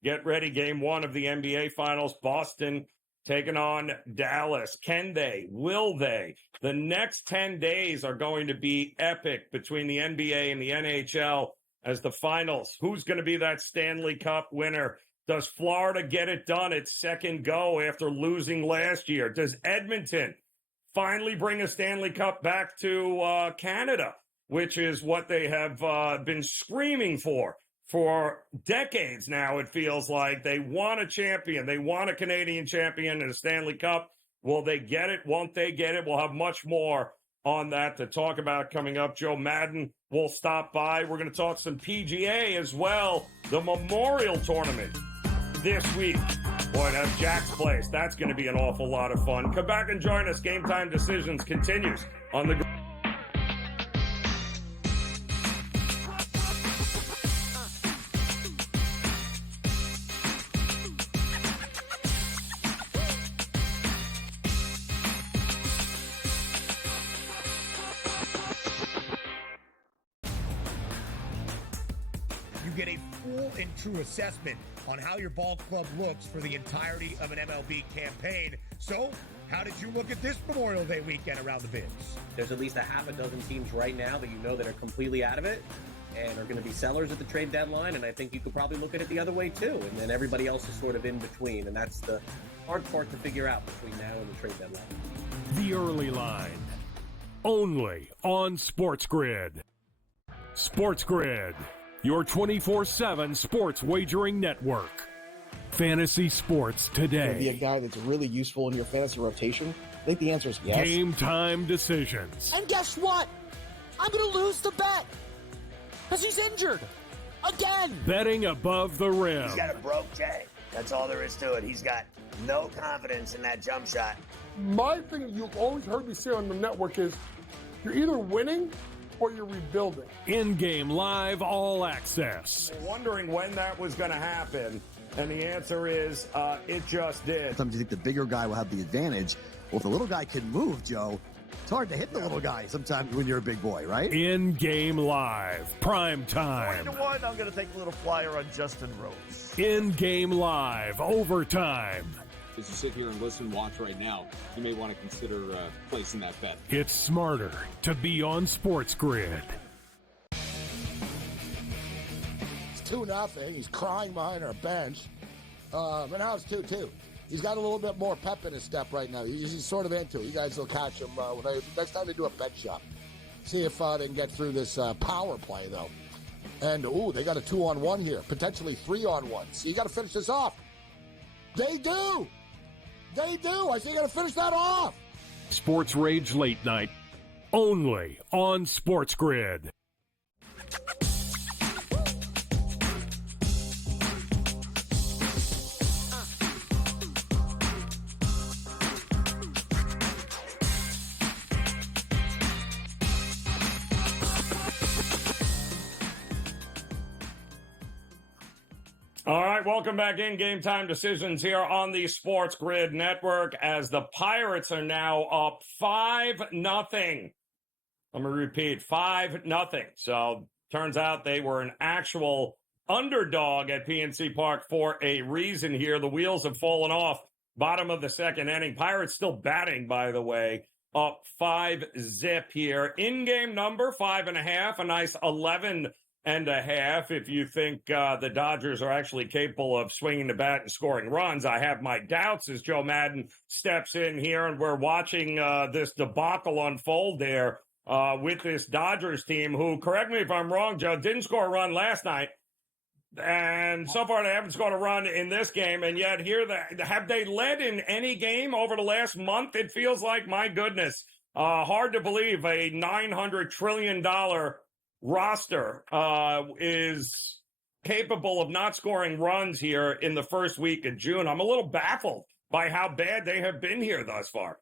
Get ready, game one of the NBA Finals. Boston taking on Dallas. Can they? Will they? The next 10 days are going to be epic between the NBA and the NHL as the finals. Who's going to be that Stanley Cup winner? Does Florida get it done at second go after losing last year? Does Edmonton finally bring a Stanley Cup back to Canada, which is what they have been screaming for decades now? It feels like they want a champion. They want a Canadian champion in a Stanley Cup. Will they get it? Won't they get it? We'll have much more on that to talk about coming up. Joe Madden will stop by. We're going to talk some PGA as well. The Memorial Tournament this week. Boy, that's Jack's place. That's going to be an awful lot of fun. Come back and join us. Game Time Decisions continues on the... Get a full and true assessment on how your ball club looks for the entirety of an MLB campaign. So, how did you look at this Memorial Day weekend around the bins? There's at least a half a dozen teams right now that you know that are completely out of it and are going to be sellers at the trade deadline, and I think you could probably look at it the other way too, and then everybody else is sort of in between, and that's the hard part to figure out between now and the trade deadline. The early line, only on SportsGrid. SportsGrid, your 24/7 sports wagering network. Fantasy sports today. Be a guy that's really useful in your fantasy rotation? I think the answer is yes. Game Time Decisions. And guess what? I'm going to lose the bet because he's injured again. Betting above the rim. He's got a broke J. That's all there is to it. He's got no confidence in that jump shot. My thing you've always heard me say on the network is you're either winning or you're rebuilding. In-game live, all access. Wondering when that was going to happen, and the answer is it just did. Sometimes you think the bigger guy will have the advantage. Well, if the little guy can move, Joe, it's hard to hit the little guy sometimes when you're a big boy, right? In-game live, prime time. 1-1, I'm going to take a little flyer on Justin Rose. In-game live, overtime. As you sit here and listen, watch right now, you may want to consider placing that bet. It's smarter to be on SportsGrid. It's 2-0. He's crying behind our bench. But now it's 2-2. He's got a little bit more pep in his step right now. He's sort of into it. You guys will catch him next time they do a bet shop. See if they can get through this power play, though. And, they got a 2-on-1 here. Potentially 3-on-1. So you got to finish this off. They do. They do. I think you got to finish that off. Sports Rage Late Night, only on SportsGrid. All right, welcome back in. Game Time Decisions here on the SportsGrid Network as the Pirates are now up 5-0. Let me repeat, 5-0. So turns out they were an actual underdog at PNC Park for a reason here. The wheels have fallen off. Bottom of the second inning. Pirates still batting, by the way, up 5-0 here. In-game number, 5.5, a nice 11.5 if you think the Dodgers are actually capable of swinging the bat and scoring runs. I have my doubts as Joe Madden steps in here, and we're watching this debacle unfold there with this Dodgers team, who, correct me if I'm wrong, Joe, didn't score a run last night. And so far, they haven't scored a run in this game. And yet, have they led in any game over the last month? It feels like, my goodness, hard to believe a $900 trillion roster is capable of not scoring runs here in the first week of June. I'm a little baffled by how bad they have been here thus far.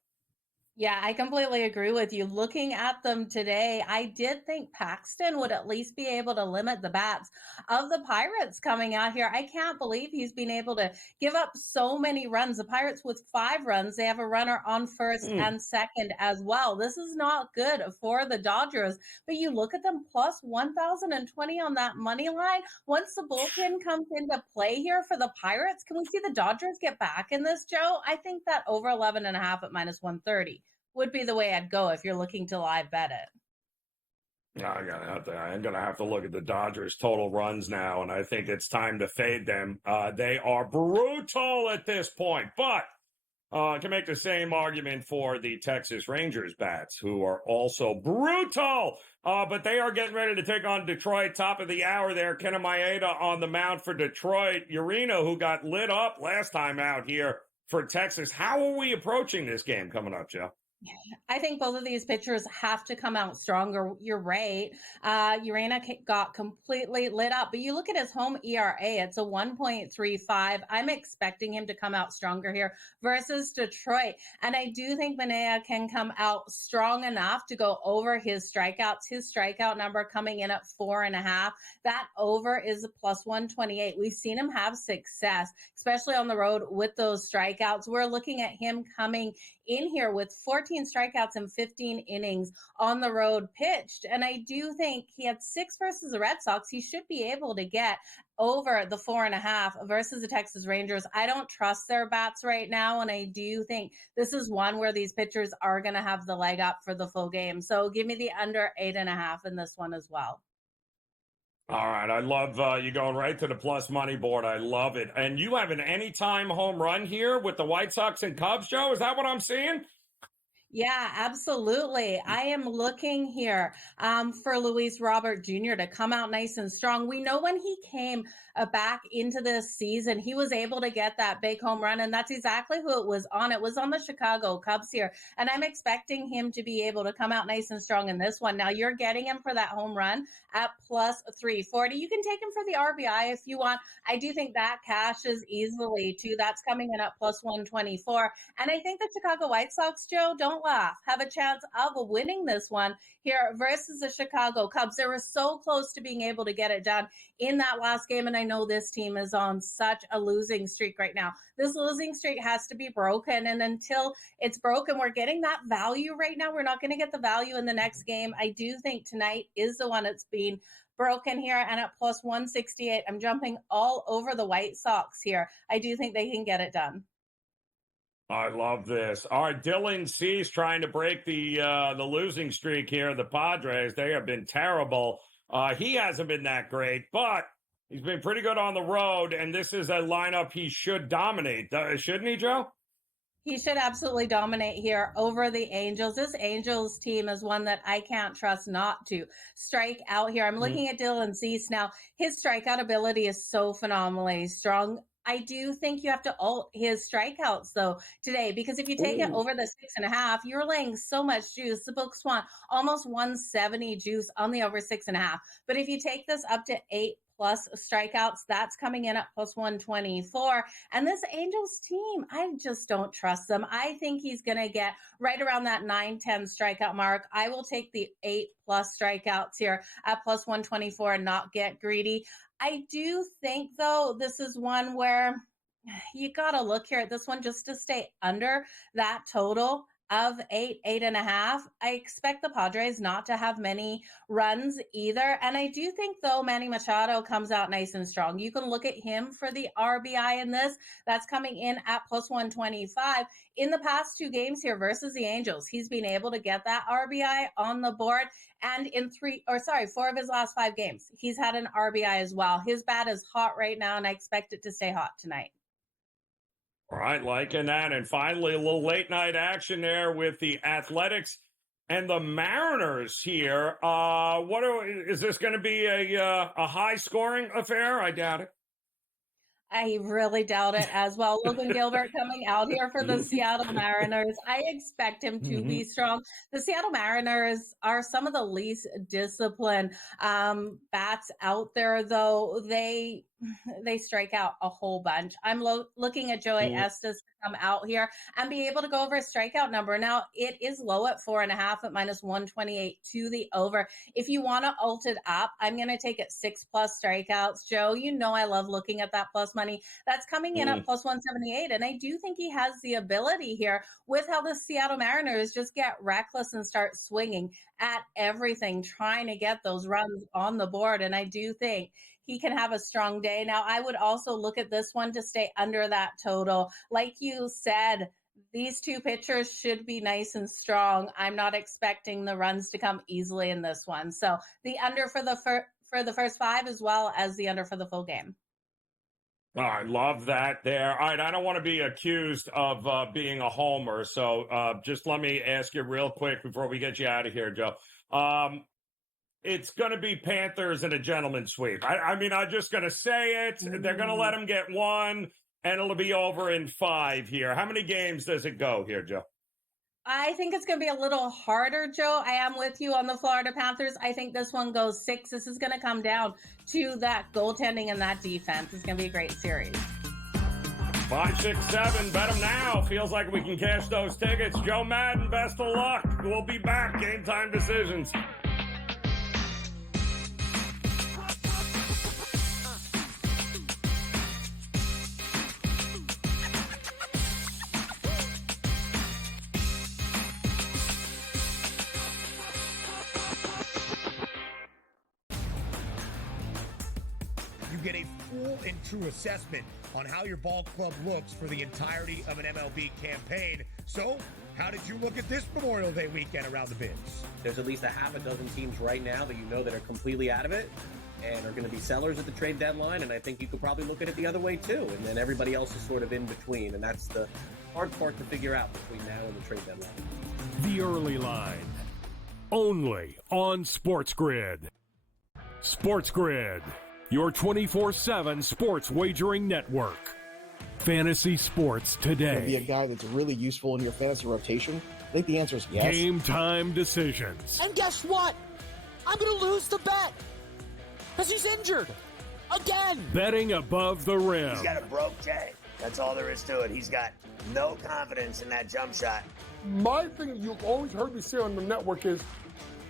Yeah, I completely agree with you. Looking at them today, I did think Paxton would at least be able to limit the bats of the Pirates coming out here. I can't believe he's been able to give up so many runs. The Pirates with 5 runs, they have a runner on first and second as well. This is not good for the Dodgers, but you look at them plus 1,020 on that money line. Once the bullpen comes into play here for the Pirates, can we see the Dodgers get back in this, Joe? I think that over 11.5 at minus 130 would be the way I'd go if you're looking to live bet it. I'm gonna have to look at the Dodgers' total runs now, and I think it's time to fade them. They are brutal at this point, but I can make the same argument for the Texas Rangers bats, who are also brutal. But they are getting ready to take on Detroit. Top of the hour there, Kenta Maeda on the mound for Detroit. Urena, who got lit up last time out here for Texas. How are we approaching this game coming up, Joe? I think both of these pitchers have to come out stronger. You're right. Urena got completely lit up, but you look at his home ERA, it's a 1.35. I'm expecting him to come out stronger here versus Detroit. And I do think Manea can come out strong enough to go over his strikeouts. His strikeout number coming in at 4.5. That over is a plus 128. We've seen him have success, especially on the road with those strikeouts. We're looking at him coming in here with 14 strikeouts and 15 innings on the road pitched. And I do think he had 6 versus the Red Sox. He should be able to get over the 4.5 versus the Texas Rangers. I don't trust their bats right now. And I do think this is one where these pitchers are going to have the leg up for the full game. So give me the under 8.5 in this one as well. All right. I love you going right to the plus money board. I love it. And you have an anytime home run here with the White Sox and Cubs, Joe? Is that what I'm seeing? Yeah, absolutely. I am looking here for Luis Robert Jr. to come out nice and strong. We know when he came back into this season, he was able to get that big home run, and that's exactly who it was on. It was on the Chicago Cubs here, and I'm expecting him to be able to come out nice and strong in this one. Now, you're getting him for that home run at plus 340. You can take him for the RBI if you want. I do think that cashes easily, too. That's coming in at plus 124, and I think the Chicago White Sox, Joe, don't laugh, have a chance of winning this one here versus the Chicago Cubs. They were so close to being able to get it done in that last game, and I know this team is on such a losing streak right now. This losing streak has to be broken, and until it's broken, we're getting that value right now. We're not going to get the value in the next game. I do think tonight is the one that's being broken here, and at plus 168, I'm jumping all over the White Sox here. I do think they can get it done. I love this. All right, Dylan Cease trying to break the losing streak here. The Padres, they have been terrible. He hasn't been that great, but he's been pretty good on the road, and this is a lineup he should dominate, shouldn't he, Joe? He should absolutely dominate here over the Angels. This Angels team is one that I can't trust not to strike out here. I'm looking at Dylan Cease now. His strikeout ability is so phenomenally strong. I do think you have to alt his strikeouts, though, today, because if you take it over the 6.5, you're laying so much juice. The books want almost 170 juice on the over 6.5. But if you take this up to 8+ strikeouts, that's coming in at plus 124. And this Angels team, I just don't trust them. I think he's going to get right around that 9-10 strikeout mark. I will take the 8+ strikeouts here at plus 124 and not get greedy. I do think, though, this is one where you got to look here at this one just to stay under that total of 8.5. I expect the Padres not to have many runs either. And I do think, though, Manny Machado comes out nice and strong. You can look at him for the RBI in this. That's coming in at plus 125. In the past 2 games here versus the Angels, he's been able to get that RBI on the board. And in 4 of his last 5 games, he's had an RBI as well. His bat is hot right now, and I expect it to stay hot tonight. All right, liking that. And finally, a little late night action there with the Athletics and the Mariners here. Is this going to be a high-scoring affair? I doubt it. I really doubt it as well. Logan Gilbert coming out here for the Seattle Mariners. I expect him to be strong. The Seattle Mariners are some of the least disciplined bats out there, though. They strike out a whole bunch. I'm looking at Joey Estes to come out here and be able to go over a strikeout number. Now, it is low at 4.5 at -128 to the over. If you want to alt it up, I'm going to take it 6+ strikeouts. Joe, you know I love looking at that plus money. That's coming in at +178, and I do think he has the ability here with how the Seattle Mariners just get reckless and start swinging at everything, trying to get those runs on the board, and I do think he can have a strong day. Now, I would also look at this one to stay under that total. Like you said, these two pitchers should be nice and strong. I'm not expecting the runs to come easily in this one. So the under for the first 5 as well as the under for the full game. Oh, I love that there. All right, I don't want to be accused of being a homer, so just let me ask you real quick before we get you out of here, Joe. It's going to be Panthers and a gentleman's sweep. I mean, I'm just going to say it. They're going to let them get one, and it'll be over in 5 here. How many games does it go here, Joe? I think it's going to be a little harder, Joe. I am with you on the Florida Panthers. I think this one goes 6. This is going to come down to that goaltending and that defense. It's going to be a great series. 5, 6, 7. Bet them now. Feels like we can cash those tickets. Joe Madden, best of luck. We'll be back. Game Time Decisions. Get a full and true assessment on how your ball club looks for the entirety of an MLB campaign. So, how did you look at this Memorial Day weekend around the bins? There's at least a half a dozen teams right now that you know that are completely out of it and are going to be sellers at the trade deadline, and I think you could probably look at it the other way too, and then everybody else is sort of in between, and that's the hard part to figure out between now and the trade deadline. The early line, only on SportsGrid. SportsGrid, your 24/7 sports wagering network. Fantasy sports today. Be a guy that's really useful in your fantasy rotation? I think the answer is yes. Game Time Decisions. And guess what? I'm going to lose the bet because he's injured again. Betting above the rim. He's got a broke J. That's all there is to it. He's got no confidence in that jump shot. My thing you've always heard me say on the network is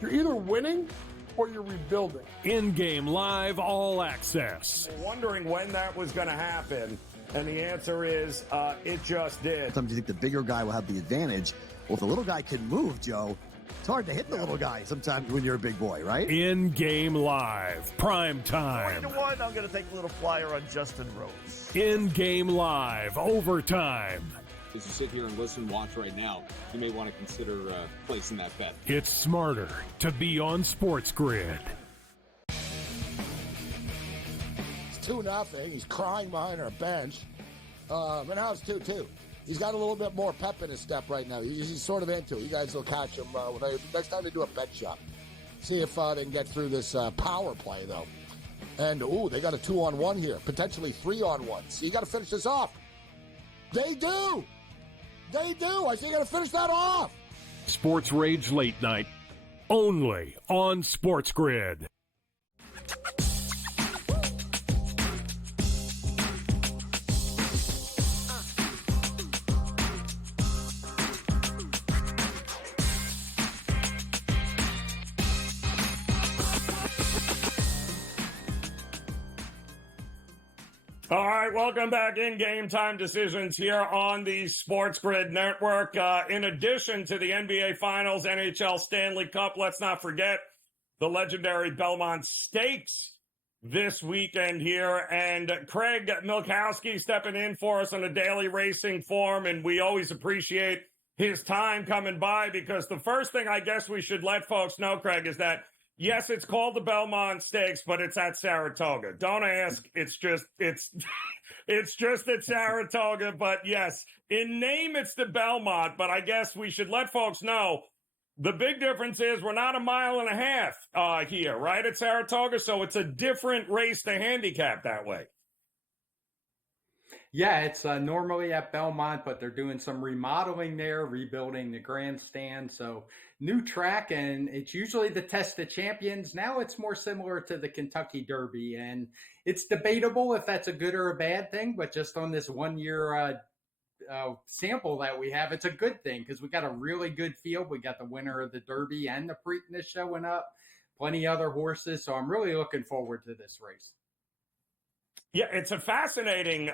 you're either winning or you're rebuilding. In-game live, all access. Wondering when that was going to happen, and the answer is it just did. Sometimes you think the bigger guy will have the advantage. Well, if the little guy can move, Joe, it's hard to hit the little guy sometimes when you're a big boy, right? In-game live, prime time. 3-1, I'm going to take a little flyer on Justin Rose. In-game live, overtime. As you sit here and listen, watch right now, you may want to consider placing that bet. It's smarter to be on SportsGrid. It's 2-0. He's crying behind our bench. And now it's 2-2. He's got a little bit more pep in his step right now. He's sort of into it. You guys will catch him next time they do a bet shop. See if they can get through this power play, though. And, they got a 2-on-1 here. Potentially 3-on-1. So you got to finish this off. They do. They do. I think you got to finish that off. Sports Rage Late Night, only on SportsGrid. All right, welcome back in Game Time Decisions here on the SportsGrid Network. In addition to the NBA Finals, NHL Stanley Cup, let's not forget the legendary Belmont Stakes this weekend here. And Craig Milkowski stepping in for us on a daily racing form, and we always appreciate his time coming by, because the first thing I guess we should let folks know, Craig, is that yes, it's called the Belmont Stakes, but it's at Saratoga. Don't ask. It's just at Saratoga. But yes, in name, it's the Belmont. But I guess we should let folks know The big difference is we're not a mile and a half here, right, at Saratoga, so it's a different race to handicap that way. Yeah, it's normally at Belmont, but they're doing some remodeling there, rebuilding the grandstand. So new track, and it's usually the Test of Champions. Now it's more similar to the Kentucky Derby, and it's debatable if that's a good or a bad thing, but just on this 1 year sample that we have, it's a good thing because we got a really good field. We got the winner of the Derby and the Preakness showing up, plenty other horses. So I'm really looking forward to this race. Yeah, it's a fascinating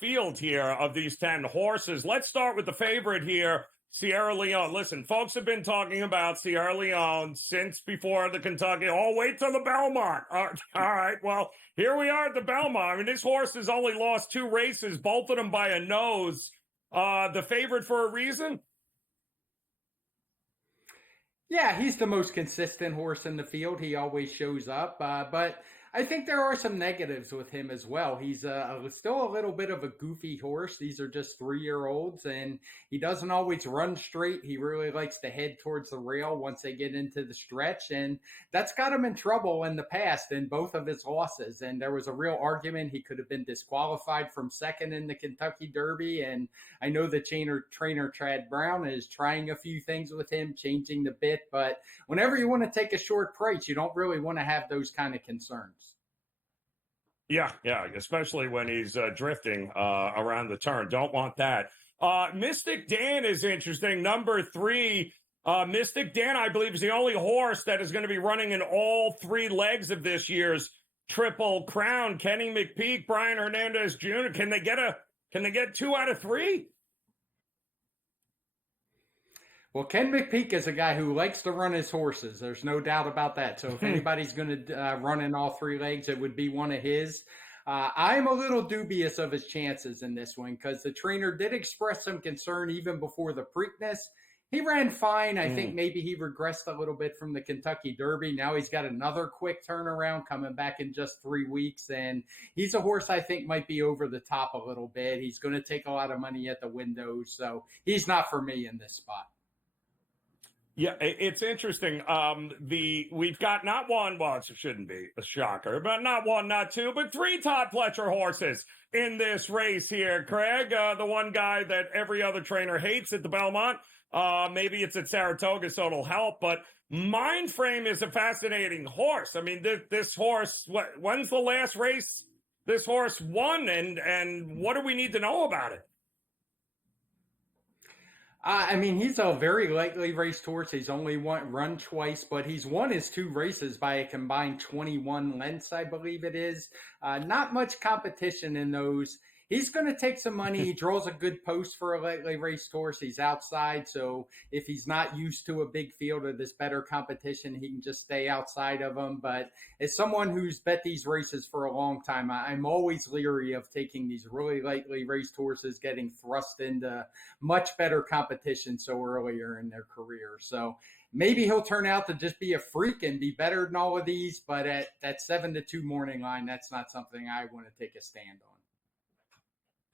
field here of these 10 horses. Let's start with the favorite here, Sierra Leone. Listen, folks have been talking about Sierra Leone since before the Kentucky. Oh, wait till the Belmont. All right, well, here we are at the Belmont. I mean, this horse has only lost 2 races, both of them by a nose. The favorite for a reason? Yeah, he's the most consistent horse in the field. He always shows up, but I think there are some negatives with him as well. He's still a little bit of a goofy horse. These are just 3-year-olds, and he doesn't always run straight. He really likes to head towards the rail once they get into the stretch, and that's got him in trouble in the past in both of his losses. And there was a real argument he could have been disqualified from second in the Kentucky Derby, and I know the trainer Chad Brown is trying a few things with him, changing the bit, but whenever you want to take a short price, you don't really want to have those kind of concerns. Yeah, especially when he's drifting around the turn. Don't want that. Mystic Dan is interesting. Number 3, Mystic Dan, I believe, is the only horse that is going to be running in all 3 legs of this year's Triple Crown. Kenny McPeek, Brian Hernandez Jr. Can they get 2 out of 3? Well, Ken McPeek is a guy who likes to run his horses. There's no doubt about that. So if anybody's going to run in all 3 legs, it would be one of his. I'm a little dubious of his chances in this one because the trainer did express some concern even before the Preakness. He ran fine. I think maybe he regressed a little bit from the Kentucky Derby. Now he's got another quick turnaround coming back in just 3 weeks. And he's a horse I think might be over the top a little bit. He's going to take a lot of money at the windows. So he's not for me in this spot. Yeah, it's interesting. We've got not one, well, it shouldn't be a shocker, but not 1, not 2, but 3 Todd Pletcher horses in this race here, Craig. The one guy that every other trainer hates at the Belmont. Maybe it's at Saratoga, so it'll help, but Mindframe is a fascinating horse. I mean, this horse, when's the last race this horse won, and what do we need to know about it? I mean, he's a very lightly raced horse. He's only run twice, but he's won his 2 races by a combined 21 lengths, I believe it is. Not much competition in those. He's going to take some money. He draws a good post for a lightly raced horse. He's outside, so if he's not used to a big field or this better competition, he can just stay outside of them. But as someone who's bet these races for a long time, I'm always leery of taking these really lightly raced horses, getting thrust into much better competition so earlier in their career. So maybe he'll turn out to just be a freak and be better than all of these, but at that 7-2 morning line, that's not something I want to take a stand on.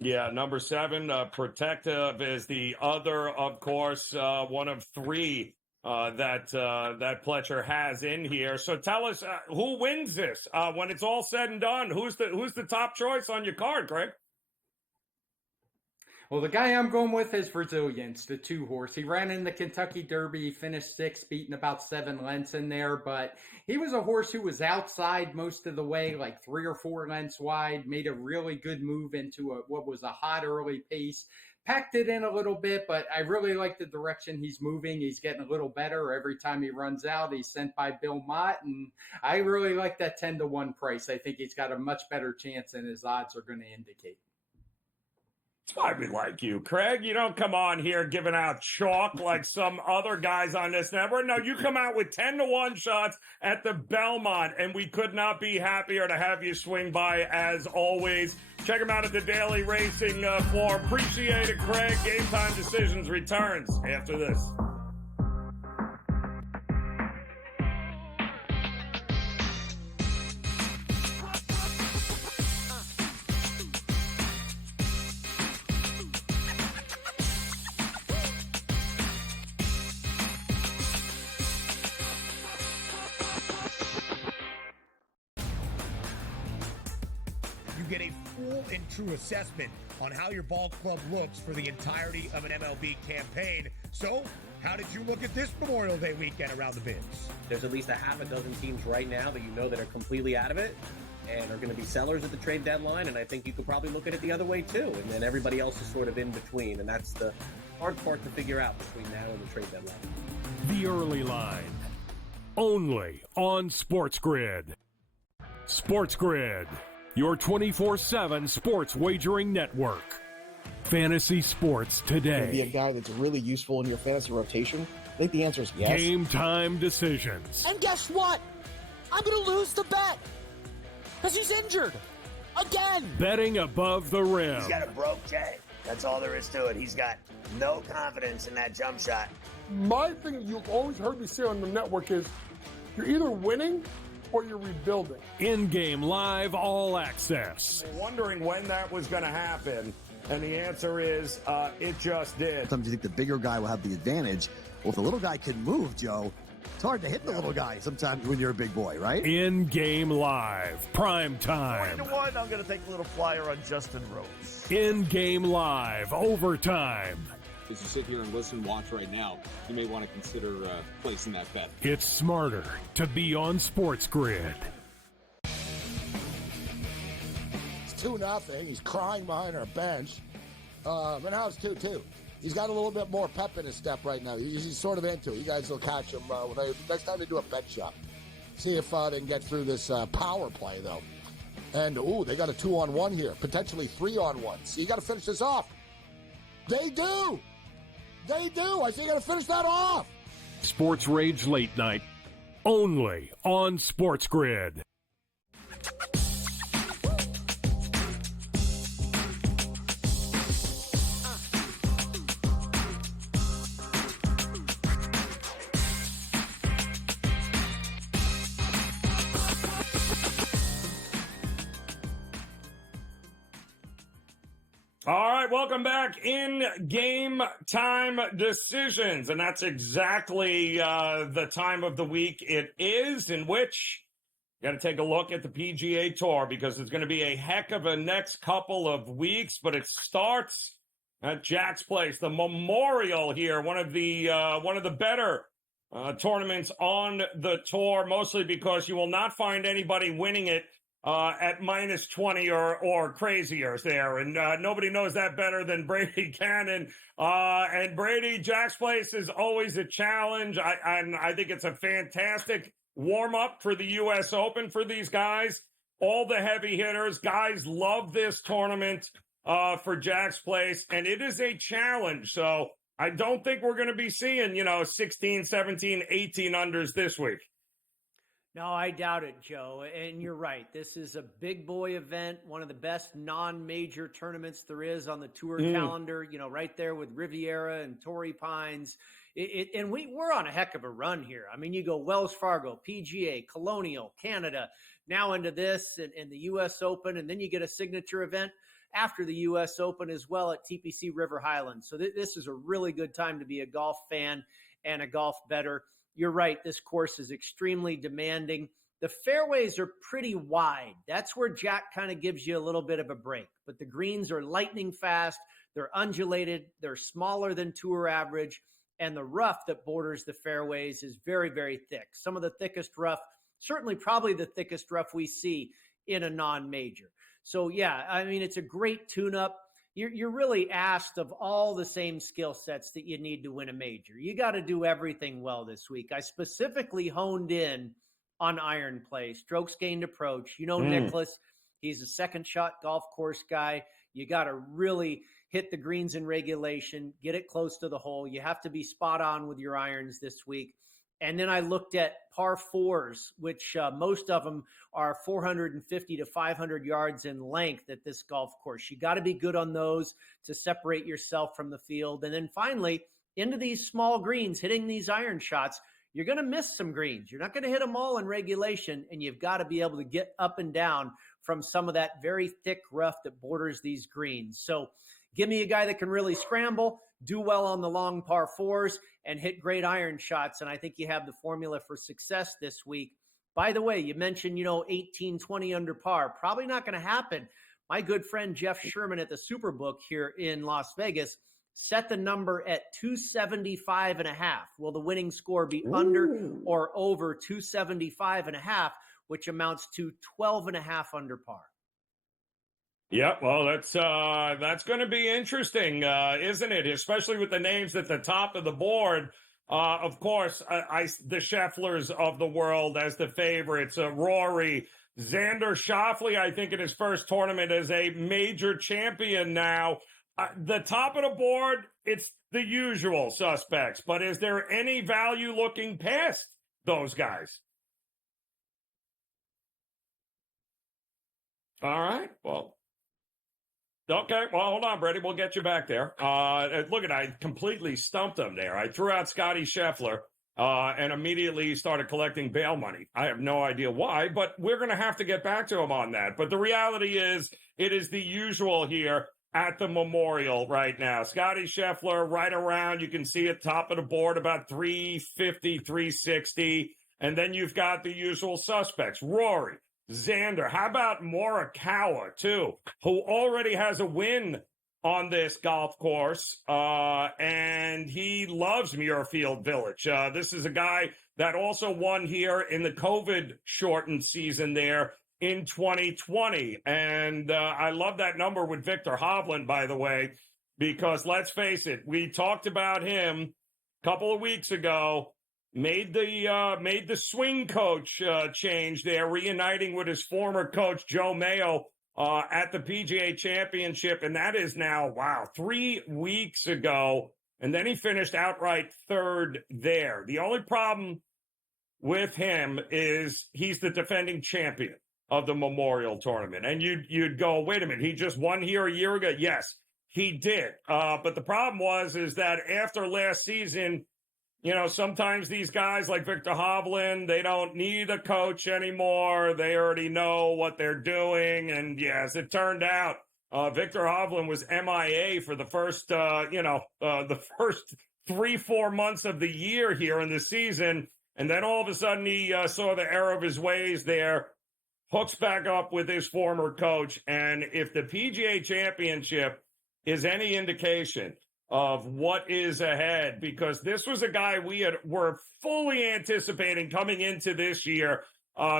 Yeah, number 7, Protective is the other, of course, one of 3 that Pletcher has in here. So tell us, who wins this when it's all said and done? Who's the top choice on your card, Craig? Well, the guy I'm going with is Resilience, the 2 horse. He ran in the Kentucky Derby, finished 6th, beating about 7 lengths in there. But he was a horse who was outside most of the way, like 3 or 4 lengths wide, made a really good move into what was a hot early pace. Packed it in a little bit, but I really like the direction he's moving. He's getting a little better every time he runs out. He's sent by Bill Mott, and I really like that 10-1 price. I think he's got a much better chance than his odds are going to indicate. That's why we like you, Craig. You don't come on here giving out chalk like some other guys on this network. No, you come out with 10-1 shots at the Belmont, and we could not be happier to have you swing by as always. Check him out at the Daily Racing Forum. Appreciate it, Craig. Game Time Decisions returns after this. get a full and true assessment on how your ball club looks for the entirety of an MLB campaign. So, how did you look at this Memorial Day weekend around the bins? There's at least a half a dozen teams right now that you know that are completely out of it and are going to be sellers at the trade deadline, and I think you could probably look at it the other way too, and then everybody else is sort of in between, and that's the hard part to figure out between now and the trade deadline. The Early Line, only on SportsGrid. SportsGrid, your 24/7 sports wagering network. Fantasy sports today. Be a guy that's really useful in your fantasy rotation? I think the answer is yes. Game time decisions. And guess what? I'm going to lose the bet because he's injured again. Betting above the rim. He's got a broke J. That's all there is to it. He's got no confidence in that jump shot. My thing you've always heard me say on the network is you're either winning or you're rebuilding. In-game live all access. Wondering when that was going to happen, and the answer is it just did. Sometimes you think the bigger guy will have the advantage. Well, if the little guy can move, Joe, it's hard to hit the little guy sometimes when you're a big boy, right? In-game live, prime time. 4-1, I'm going to take a little flyer on Justin Rose. In-game live, overtime. As you sit here and listen and watch right now, you may want to consider placing that bet. It's smarter to be on SportsGrid. It's 2-0. He's crying behind our bench. And now it's 2-2. He's got a little bit more pep in his step right now. He's sort of into it. You guys will catch him next time they do a bet shop. See if they can get through this power play, though. And, they got a 2-on-1 here. Potentially 3-on-1. So you got to finish this off. They do. They do. I think you got to finish that off. Sports Rage Late Night, only on SportsGrid. All right, welcome back in Game Time Decisions. And that's exactly the time of the week it is in which you got to take a look at the PGA Tour because it's going to be a heck of a next couple of weeks. But it starts at Jack's Place, the Memorial here, one of the better tournaments on the tour, mostly because you will not find anybody winning it at minus 20 or crazier there. And nobody knows that better than Brady Cannon. And Brady, Jack's Place is always a challenge. I think it's a fantastic warm-up for the U.S. Open for these guys. All the heavy hitters. Guys love this tournament for Jack's Place. And it is a challenge. So I don't think we're going to be seeing, 16, 17, 18 unders this week. No, I doubt it, Joe. And you're right. This is a big boy event, one of the best non-major tournaments there is on the tour calendar, right there with Riviera and Torrey Pines. And we're on a heck of a run here. I mean, you go Wells Fargo, PGA, Colonial, Canada, now into this and the U.S. Open, and then you get a signature event after the U.S. Open as well at TPC River Highlands. So this is a really good time to be a golf fan and a golf bettor. You're right. This course is extremely demanding. The fairways are pretty wide. That's where Jack kind of gives you a little bit of a break. But the greens are lightning fast. They're undulated. They're smaller than tour average. And the rough that borders the fairways is very, very thick. Some of the thickest rough, certainly probably the thickest rough we see in a non-major. So, yeah, I mean, it's a great tune-up. You're really asked of all the same skill sets that you need to win a major. You got to do everything well this week. I specifically honed in on iron play, strokes gained approach. Nicholas, he's a second shot golf course guy. You got to really hit the greens in regulation, get it close to the hole. You have to be spot on with your irons this week. And then I looked at par fours, which most of them are 450 to 500 yards in length at this golf course. You got to be good on those to separate yourself from the field. And then finally, into these small greens, hitting these iron shots, you're going to miss some greens. You're not going to hit them all in regulation, and you've got to be able to get up and down from some of that very thick rough that borders these greens. So give me a guy that can really scramble, do well on the long par fours, and hit great iron shots. And I think you have the formula for success this week. By the way, you mentioned, 18, 20 under par. Probably not going to happen. My good friend Jeff Sherman at the Superbook here in Las Vegas set the number at 275.5. Will the winning score be under or over 275.5, which amounts to 12.5 under par? Yeah, well, that's going to be interesting, isn't it? Especially with the names at the top of the board. Of course, the Schefflers of the world as the favorites. Rory, Xander Schauffele, I think in his first tournament as a major champion now. The top of the board, it's the usual suspects. But is there any value looking past those guys? All right, well. Okay, well, hold on, Brady. We'll get you back there. Look, I completely stumped him there. I threw out Scotty Scheffler and immediately started collecting bail money. I have no idea why, but we're going to have to get back to him on that. But the reality is, it is the usual here at the Memorial right now. Scotty Scheffler right around, you can see it top of the board, about 350, 360. And then you've got the usual suspects. Rory, Xander, how about Morikawa, too, who already has a win on this golf course, and he loves Muirfield Village. This is a guy that also won here in the COVID-shortened season there in 2020, and I love that number with Victor Hovland, by the way, because let's face it, we talked about him a couple of weeks ago. Made the swing coach change there, reuniting with his former coach, Joe Mayo, at the PGA Championship. And that is now, 3 weeks ago. And then he finished outright third there. The only problem with him is he's the defending champion of the Memorial Tournament. And you'd go, wait a minute, he just won here a year ago? Yes, he did. But the problem is that after last season, sometimes these guys like Victor Hovland, they don't need a coach anymore. They already know what they're doing. And as it turned out, Victor Hovland was MIA for the first, the first 3-4 months of the year here in the season. And then all of a sudden he saw the error of his ways there, hooks back up with his former coach. And if the PGA Championship is any indication of what is ahead, because this was a guy we were fully anticipating coming into this year,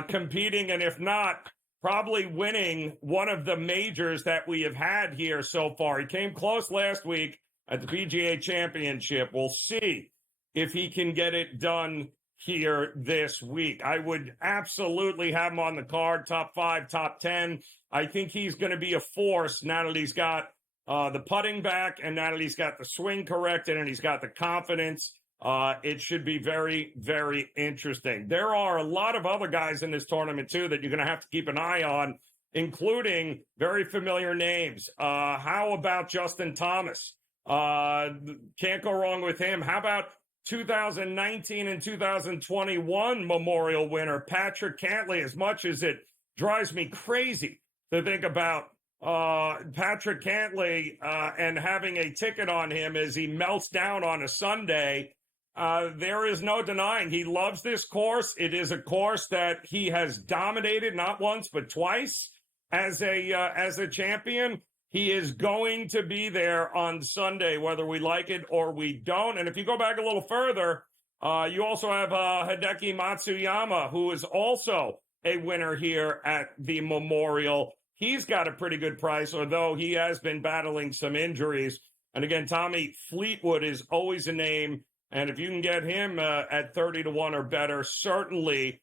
competing, and if not, probably winning one of the majors that we have had here so far. He came close last week at the PGA Championship. We'll see if he can get it done here this week. I would absolutely have him on the card, top 5, top 10. I think he's going to be a force now that he's got the putting back, and now that he's got the swing corrected and he's got the confidence. It should be very, very interesting. There are a lot of other guys in this tournament, too, that you're going to have to keep an eye on, including very familiar names. How about Justin Thomas? Can't go wrong with him. How about 2019 and 2021 Memorial winner Patrick Cantlay? As much as it drives me crazy to think about Patrick Cantlay and having a ticket on him as he melts down on a Sunday, there is no denying he loves this course. It is a course that he has dominated not once but twice as a champion. He is going to be there on Sunday, whether we like it or we don't. And if you go back a little further, you also have Hideki Matsuyama, who is also a winner here at the Memorial. He's got a pretty good price, although he has been battling some injuries. And again, Tommy Fleetwood is always a name. And if you can get him at 30-1 or better, certainly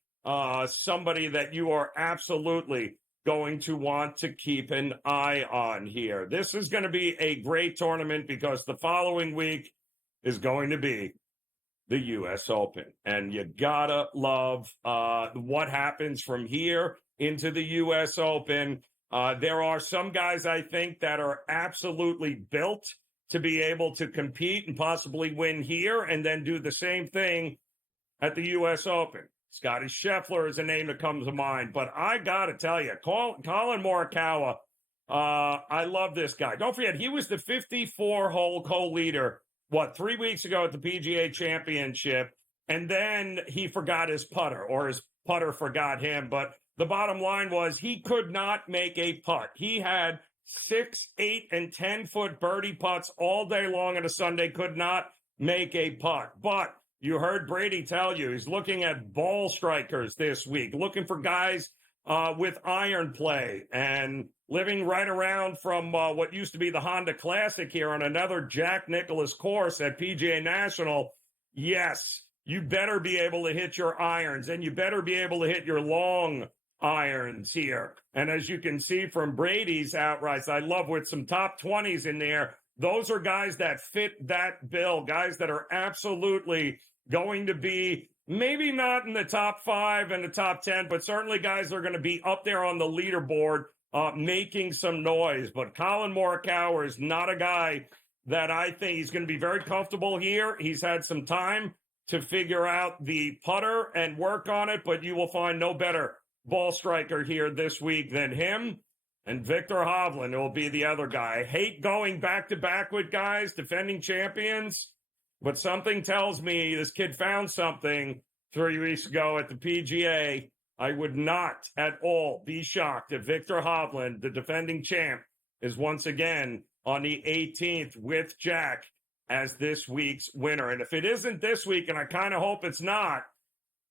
somebody that you are absolutely going to want to keep an eye on here. This is going to be a great tournament because the following week is going to be the U.S. Open. And you gotta love what happens from here into the U.S. Open. There are some guys, I think, that are absolutely built to be able to compete and possibly win here and then do the same thing at the U.S. Open. Scotty Scheffler is a name that comes to mind. But I got to tell you, Colin Morikawa, I love this guy. Don't forget, he was the 54-hole co-leader, 3 weeks ago at the PGA Championship. and then he forgot his putter, or his putter forgot him. But the bottom line was he could not make a putt. He had 6, 8, and 10-foot birdie putts all day long on a Sunday, could not make a putt. But you heard Brady tell you he's looking at ball strikers this week, looking for guys with iron play, and living right around from what used to be the Honda Classic here on another Jack Nicklaus course at PGA National. Yes, you better be able to hit your irons, and you better be able to hit your long irons here. And as you can see from Brady's outrights, I love with some top 20s in there. Those are guys that fit that bill, guys that are absolutely going to be maybe not in the top 5 and the top 10, but certainly guys are going to be up there on the leaderboard making some noise. But Colin Morikawa is not a guy that I think he's going to be very comfortable here. He's had some time to figure out the putter and work on it, but you will find no better ball striker here this week than him. And Victor Hovland will be the other guy. I hate going back-to-back with guys, defending champions, but something tells me this kid found something 3 weeks ago at the PGA. I would not at all be shocked if Victor Hovland, the defending champ, is once again on the 18th with Jack as this week's winner. And if it isn't this week, and I kind of hope it's not,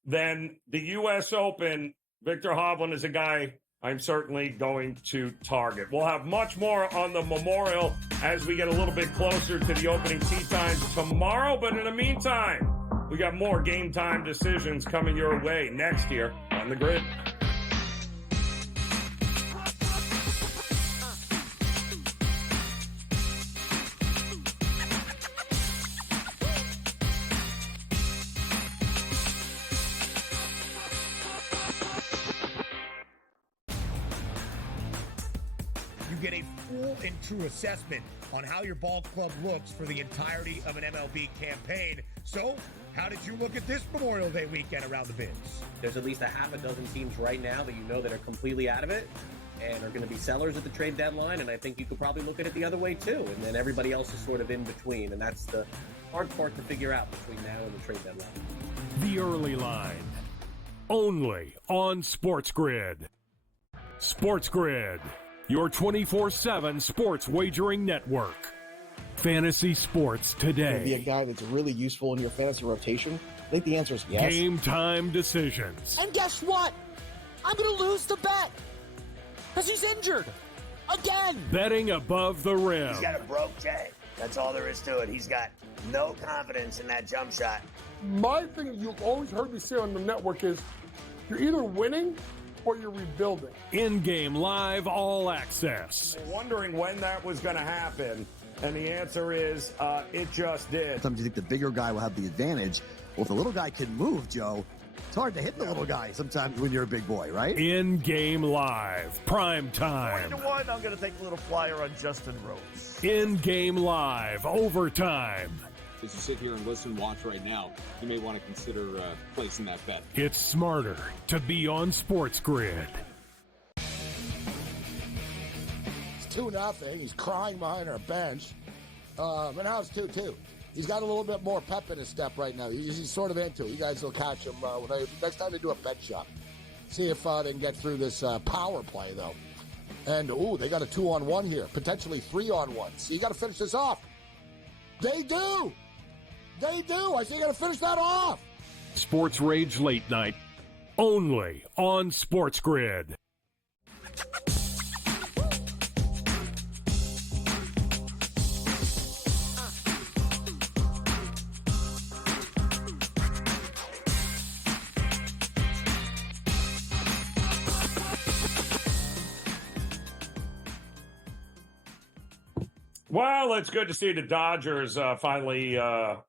then the U.S. Open, Victor Hovland is a guy I'm certainly going to target. We'll have much more on the Memorial as we get a little bit closer to the opening tee times tomorrow. But in the meantime, we got more Game Time Decisions coming your way next here on the Grid. Get a full and true assessment on how your ball club looks for the entirety of an MLB campaign. So, how did you look at this Memorial Day weekend around the bins? There's at least a half a dozen teams right now that you know that are completely out of it and are going to be sellers at the trade deadline, and I think you could probably look at it the other way too, and then everybody else is sort of in between, and that's the hard part to figure out between now and the trade deadline. The Early Line, only on SportsGrid. SportsGrid, your 24/7 sports wagering network. Fantasy sports today. Be a guy that's really useful in your fantasy rotation? I think the answer is yes. Game Time Decisions. And guess what? I'm going to lose the bet because he's injured again. Betting above the rim. He's got a broke J. That's all there is to it. He's got no confidence in that jump shot. My thing you've always heard me say on the network is you're either winning or you're rebuilding. In-game live all access. Wondering when that was going to happen, and the answer is it just did. Sometimes you think the bigger guy will have the advantage. Well, if the little guy can move, Joe, it's hard to hit the little guy sometimes when you're a big boy, right? In-game live, prime time. 20-1, I'm going to take a little flyer on Justin Rose. In-game live, overtime. As you sit here and listen, watch right now, you may want to consider placing that bet. It's smarter to be on SportsGrid. It's 2-0. He's crying behind our bench. And now it's 2-2. He's got a little bit more pep in his step right now. He's sort of into it. You guys will catch him next time they do a bet shop. See if they can get through this power play, though. And, they got a 2-on-1 here. Potentially 3-on-1. So you got to finish this off. They do. They do. I say you got to finish that off. Sports Rage Late Night, only on SportsGrid. Well, it's good to see the Dodgers finally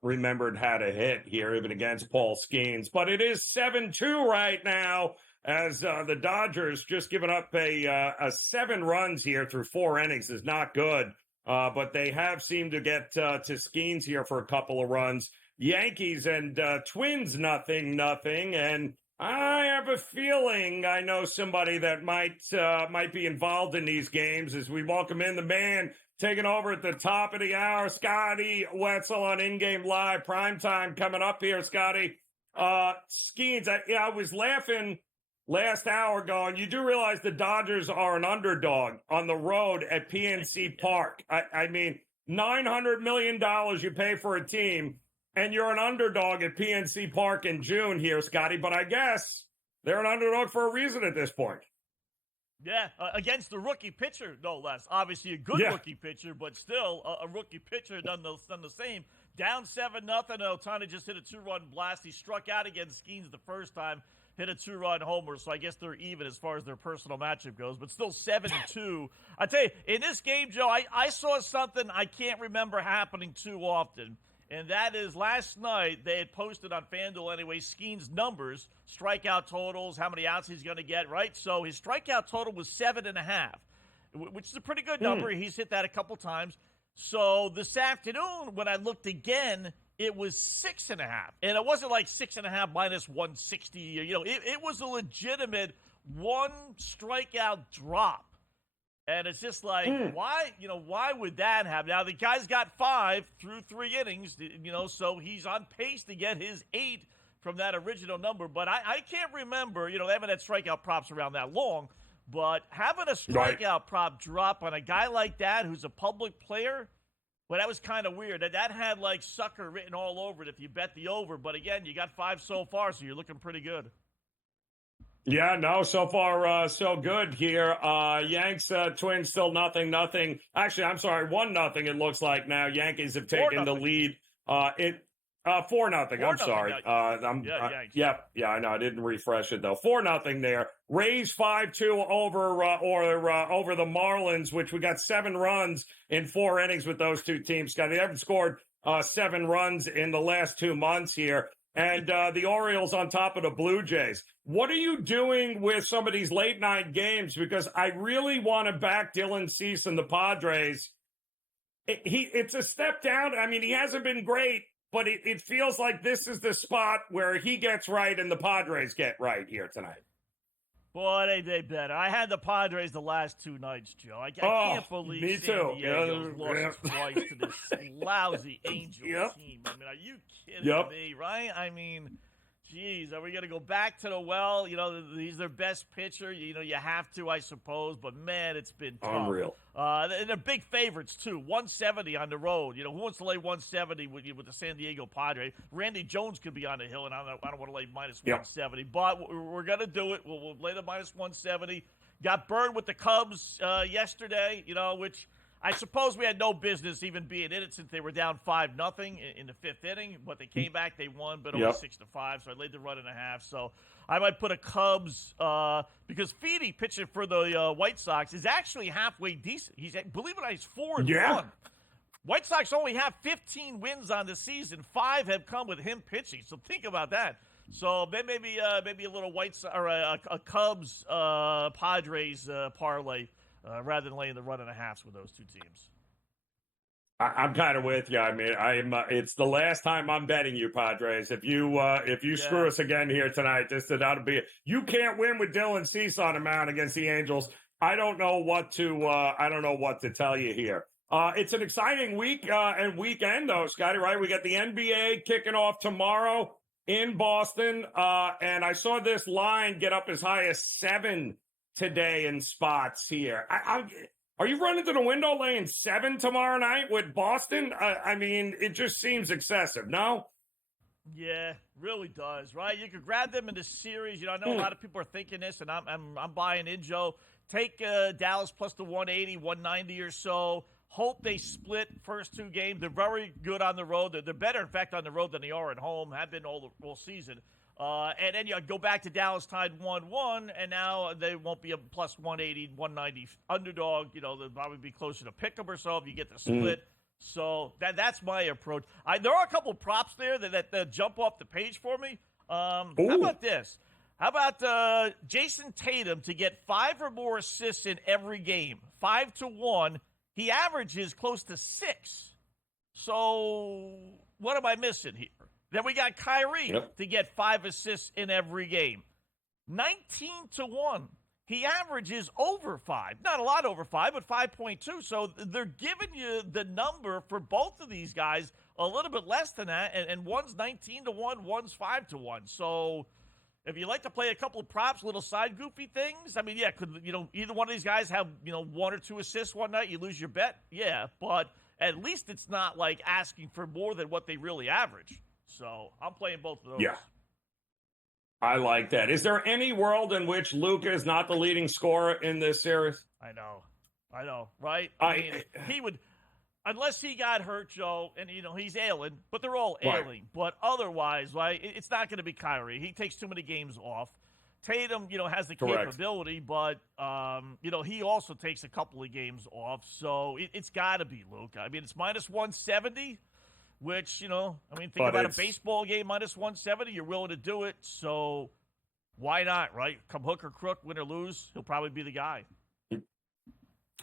remembered how to hit here, even against Paul Skeens. But it is 7-2 right now as the Dodgers just giving up a 7 runs here through 4 innings is not good. But they have seemed to get to Skeens here for a couple of runs. Yankees and Twins, 0-0. And I have a feeling I know somebody that might be involved in these games as we welcome in the man taking over at the top of the hour, Scotty Wetzel on In-Game Live. Primetime coming up here, Scotty. Skeens, I was laughing last hour going, you do realize the Dodgers are an underdog on the road at PNC Park. I mean, $900 million you pay for a team, and you're an underdog at PNC Park in June here, Scotty. But I guess they're an underdog for a reason at this point. Yeah, against the rookie pitcher, no less. Obviously a good rookie pitcher, but still a rookie pitcher done the same. Down 7-0. Ohtani just hit a 2-run blast. He struck out against Skeens the first time, hit a 2-run homer. So I guess they're even as far as their personal matchup goes, but still 7-2. I tell you, in this game, Joe, I saw something I can't remember happening too often. And that is last night they had posted on FanDuel anyway, Skeens' numbers, strikeout totals, how many outs he's going to get, right? So his strikeout total was 7.5, which is a pretty good number. He's hit that a couple times. So this afternoon, when I looked again, it was 6.5. And it wasn't like 6.5 minus 160. You know, it was a legitimate one strikeout drop. And it's just like, why would that happen? Now, the guy's got 5 through 3 innings, so he's on pace to get his 8 from that original number. But I can't remember, they haven't had strikeout props around that long, but having a strikeout prop drop on a guy like that who's a public player, well, that was kind of weird. That had, like, sucker written all over it if you bet the over. But, again, you got 5 so far, so you're looking pretty good. Yeah, no, so far, so good here. Yanks, Twins still 0-0. Actually, I'm sorry, 1-0 it looks like now. Yankees have taken the lead. 4-0, I'm sorry. Yeah, I know, I didn't refresh it, though. 4-0 there. Rays 5-2 over the Marlins, which we got 7 runs in 4 innings with those two teams. Scott, they haven't scored 7 runs in the last 2 months here. And the Orioles on top of the Blue Jays. What are you doing with some of these late-night games? Because I really want to back Dylan Cease and the Padres. It's a step down. I mean, he hasn't been great, but it feels like this is the spot where he gets right and the Padres get right here tonight. Boy, they better. I had the Padres the last 2 nights, Joe. I can't believe San Diego lost twice to this lousy Angels team. I mean, are you kidding me, right? I mean, geez, are we going to go back to the well? He's their best pitcher. You have to, I suppose. But, man, it's been tough. Unreal. And they're big favorites, too. 170 on the road. Who wants to lay 170 with the San Diego Padres? Randy Jones could be on the hill, and I don't want to lay minus 170. But we're going to do it. We'll lay the minus 170. Got burned with the Cubs yesterday, which I suppose we had no business even being in it since they were down 5-0 in the 5th inning. But they came back, they won, but only 6-5. So I laid the run and a half. So I might put a Cubs because Feedy pitching for the White Sox is actually halfway decent. Believe it or not, he's 4-1. White Sox only have 15 wins on the season. 5 have come with him pitching. So think about that. So maybe a little White Sox or a Cubs Padres parlay rather than laying the run and a halves with those two teams. I'm kind of with you. I mean, it's the last time I'm betting you, Padres. If you screw us again here tonight, that'll be it. You can't win with Dylan Cease on the mound against the Angels. I don't know what to tell you here. It's an exciting week and weekend, though, Scotty. Right? We got the NBA kicking off tomorrow in Boston, and I saw this line get up as high as 7 today in spots here. Are you running to the window laying 7 tomorrow night with Boston? I mean, it just seems excessive, no? Yeah, really does, right? You could grab them in the series. I know a lot of people are thinking this, and I'm buying in, Joe. Take Dallas plus the 180, 190 or so. Hope they split first 2 games. They're very good on the road. They're better, in fact, on the road than they are at home. Have been all season. And then you go back to Dallas tied 1-1, and now they won't be a plus 180, 190 underdog. They'll probably be closer to pick 'em or so if you get the split. So that's my approach. There are a couple props there that jump off the page for me. How about this? How about Jason Tatum to get 5 or more assists in every game? 5-1. He averages close to 6. So what am I missing here? Then we got Kyrie to get 5 assists in every game. 19-1. he averages over 5. Not a lot over 5, but 5.2. So they're giving you the number for both of these guys a little bit less than that, and one's 19-1, one's 5-1. So if you like to play a couple of props, little side goofy things, I mean, yeah, could either one of these guys have 1 or 2 assists one night, you lose your bet, yeah, but at least it's not like asking for more than what they really average. So I'm playing both of those. Yeah. I like that. Is there any world in which Luka is not the leading scorer in this series? I know, right? I mean, he would, unless he got hurt, Joe, and, he's ailing, but they're all ailing. Right. But otherwise, right, it's not going to be Kyrie. He takes too many games off. Tatum, has the capability, but, he also takes a couple of games off. So it's got to be Luka. I mean, it's minus 170. Which, think about a baseball game minus 170. You're willing to do it, so why not, right? Come hook or crook, win or lose, he'll probably be the guy.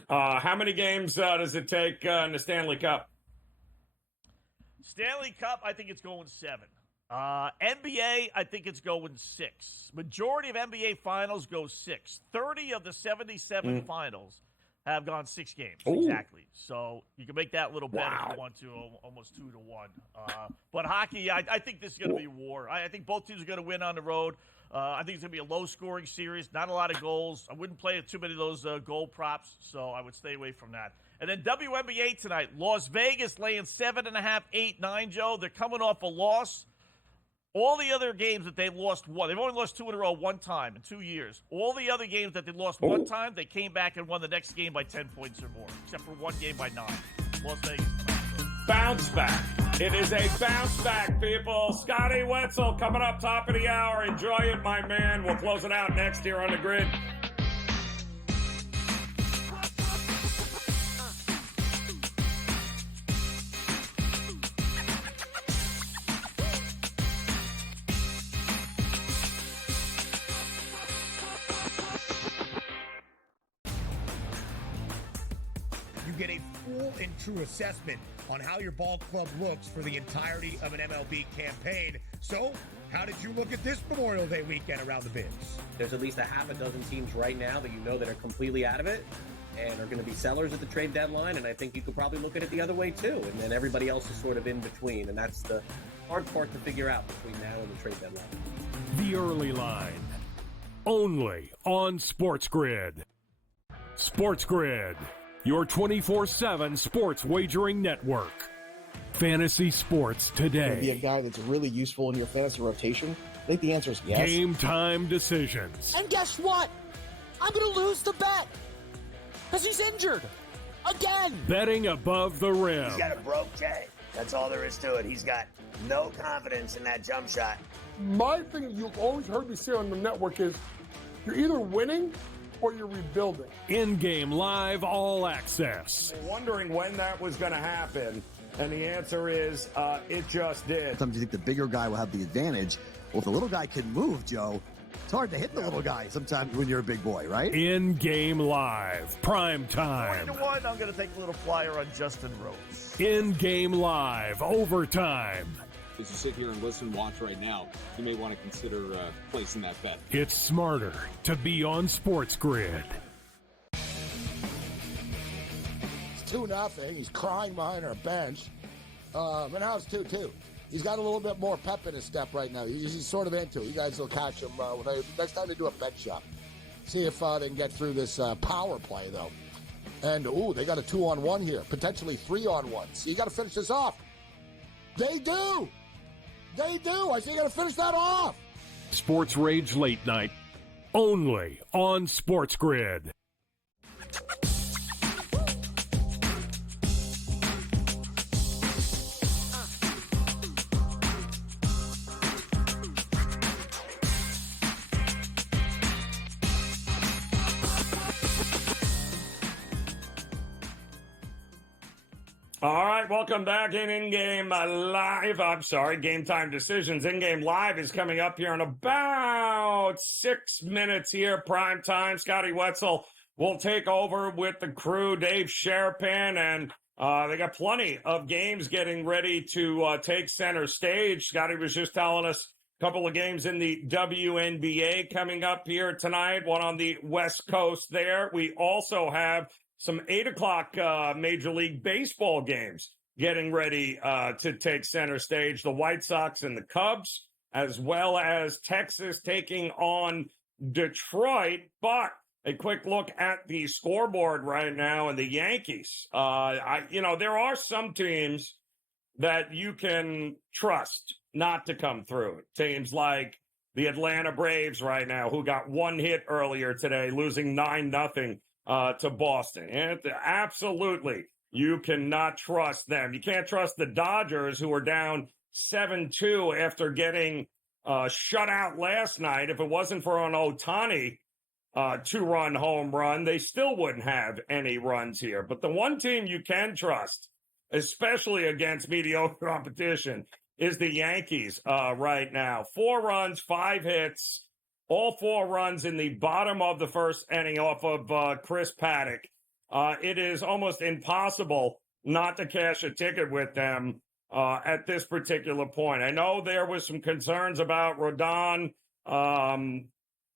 How many games does it take in the Stanley Cup? Stanley Cup, I think it's going 7. NBA, I think it's going 6. Majority of NBA finals go 6. 30 of the 77 finals have gone 6 games. Ooh. Exactly. So you can make that little bet if you want to, almost 2-1. But hockey, I think this is going to be a war. I think both teams are going to win on the road. I think it's going to be a low-scoring series, not a lot of goals. I wouldn't play too many of those goal props, so I would stay away from that. And then WNBA tonight, Las Vegas laying 7.5, 8, 9, Joe. They're coming off a loss. All the other games that they've lost one, they've only lost 2 in a row one time in 2 years. All the other games that they lost one time, they came back and won the next game by 10 points or more, except for one game by 9. Las Vegas. Bounce back. It is a bounce back, people. Scotty Wetzel coming up top of the hour. Enjoy it, my man. We'll close it out next here on the Grid. Get a full and true assessment on how your ball club looks for the entirety of an MLB campaign. So, how did you look at this Memorial Day weekend around the bids? There's at least a half a dozen teams right now that that are completely out of it and are going to be sellers at the trade deadline, and I think you could probably look at it the other way too, and then everybody else is sort of in between, and that's the hard part to figure out between now and the trade deadline. The early line, only on SportsGrid. SportsGrid, your 24/7 sports wagering network. Fantasy sports today. Be a guy that's really useful in your fantasy rotation? I think the answer is yes. Game time decisions. And guess what? I'm going to lose the bet because he's injured again. Betting above the rim. He's got a broke J. That's all there is to it. He's got no confidence in that jump shot. My thing you've always heard me say on the network is you're either winning or you're rebuilding. In-game live all access. Wondering when that was going to happen, and the answer is it just did. Sometimes you think the bigger guy will have the advantage. Well, if the little guy can move, Joe, it's hard to hit the little guy sometimes when you're a big boy, right? In-game live, prime time. 3-1, I'm going to take a little flyer on Justin Rose. In-game live, overtime. As you sit here and listen, watch right now, you may want to consider placing that bet. It's smarter to be on SportsGrid. It's 2-0. He's crying behind our bench. And now it's 2-2. He's got a little bit more pep in his step right now. He's sort of into it. You guys will catch him next time they do a bet shop. See if they can get through this power play, though. And, they got a 2-on-1 here. Potentially 3-on-1. So you got to finish this off. They do. They do. I say you got to finish that off. Sports Rage Late Night, only on SportsGrid. All right, welcome back in-game live. Game Time Decisions. In-game live is coming up here in about 6 minutes here, prime time. Scotty Wetzel will take over with the crew, Dave Sherpin, and they got plenty of games getting ready to take center stage. Scotty was just telling us Couple of games in the WNBA coming up here tonight, one on the West Coast there. We also have some 8 o'clock Major League Baseball games getting ready to take center stage. The White Sox and the Cubs, as well as Texas taking on Detroit. But a quick look at the scoreboard right now and the Yankees. There are some teams that you can trust not to come through. Teams like the Atlanta Braves right now, who got one hit earlier today, losing 9-0 to Boston. And absolutely, you cannot trust them. You can't trust the Dodgers, who are down 7-2 after getting shut out last night. If it wasn't for an Ohtani 2-run home run, they still wouldn't have any runs here. But the one team you can trust, especially against mediocre competition, is the Yankees right now. 4 runs, 5 hits, all 4 runs in the bottom of the first inning off of Chris Paddock. It is almost impossible not to cash a ticket with them at this particular point. I know there was some concerns about Rodon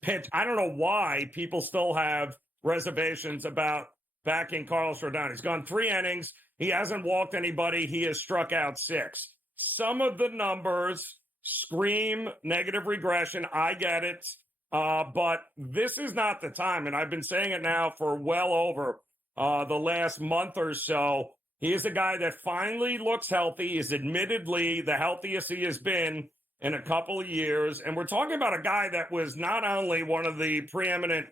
pitch. I don't know why people still have reservations about backing Carlos Rodon. He's gone 3 innings. He hasn't walked anybody. He has struck out 6. Some of the numbers scream negative regression. I get it. But this is not the time. And I've been saying it now for well over the last month or so. He is a guy that finally looks healthy, is admittedly the healthiest he has been in a couple of years. And we're talking about a guy that was not only one of the preeminent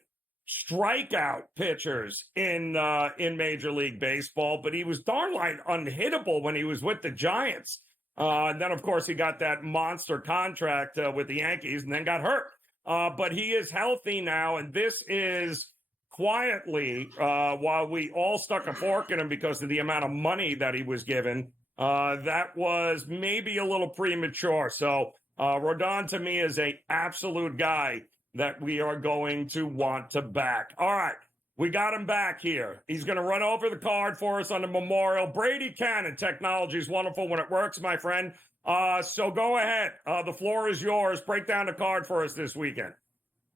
strikeout pitchers in Major League Baseball, but he was darn like unhittable when he was with the Giants. And then, of course, he got that monster contract with the Yankees and then got hurt. But he is healthy now, and this is quietly, while we all stuck a fork in him because of the amount of money that he was given, that was maybe a little premature. So Rodon, to me, is an absolute guy that we are going to want to back. All right, we got him back here. He's going to run over the card for us on the Memorial. Brady Cannon. Technology is wonderful when it works, my friend. So go ahead. The floor is yours. Break down the card for us this weekend.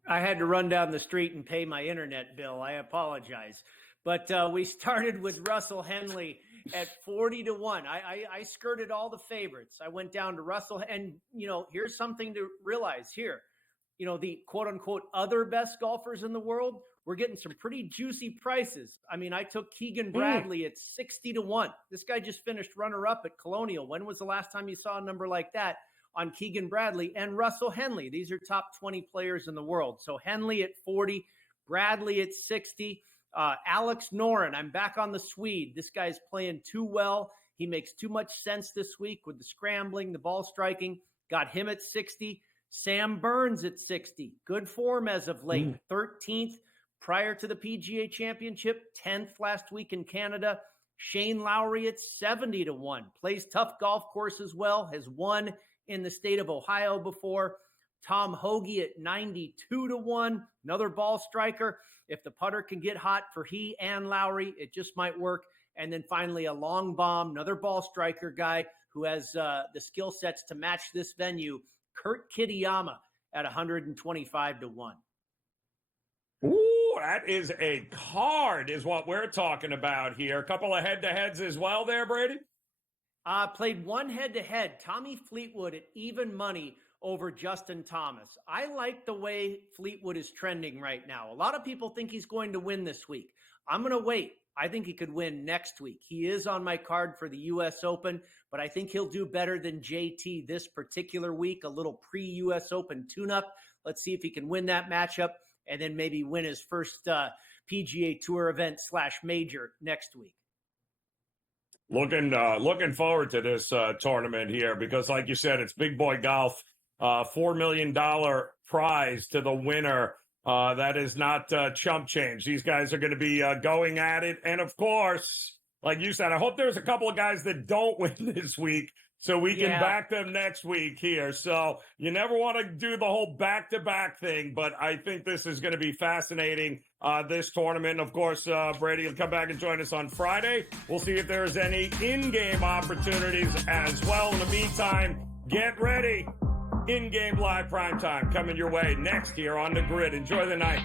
I had to run down the street and pay my internet bill. I apologize. But we started with Russell Henley at 40-1. I skirted all the favorites. I went down to Russell. And, here's something to realize here. The quote-unquote other best golfers in the world, we're getting some pretty juicy prices. I mean, I took Keegan Bradley at 60-1. This guy just finished runner-up at Colonial. When was the last time you saw a number like that on Keegan Bradley and Russell Henley? These are top 20 players in the world. So Henley at 40, Bradley at 60. Alex Noren, I'm back on the Swede. This guy's playing too well. He makes too much sense this week with the scrambling, the ball striking. Got him at 60. Sam Burns at 60. Good form as of late. 13th prior to the PGA Championship. 10th last week in Canada. Shane Lowry at 70-1. Plays tough golf course as well. Has won in the state of Ohio before. Tom Hoagie at 92-1. Another ball striker. If the putter can get hot for he and Lowry, it just might work. And then finally a long bomb, another ball striker guy who has the skill sets to match this venue. Kurt Kitayama at 125-1. Ooh, that is a card is what we're talking about here. A couple of head-to-heads as well there, Brady? Played one head-to-head. Tommy Fleetwood at even money over Justin Thomas. I like the way Fleetwood is trending right now. A lot of people think he's going to win this week. I'm going to wait. I think he could win next week. He is on my card for the U.S. Open, but I think he'll do better than JT this particular week. A little pre-U.S. Open tune-up. Let's see if he can win that matchup and then maybe win his first PGA Tour event / major next week. Looking forward to this tournament here because, like you said, it's big boy golf. $4 million prize to the winner. That is not chump change. These guys are going to be going at it. And, of course, like you said, I hope there's a couple of guys that don't win this week so we can back them next week here. So you never want to do the whole back-to-back thing, but I think this is going to be fascinating, this tournament. Of course, Brady will come back and join us on Friday. We'll see if there's any in-game opportunities as well. In the meantime, get ready in-game live primetime coming your way next here on the grid. Enjoy the night.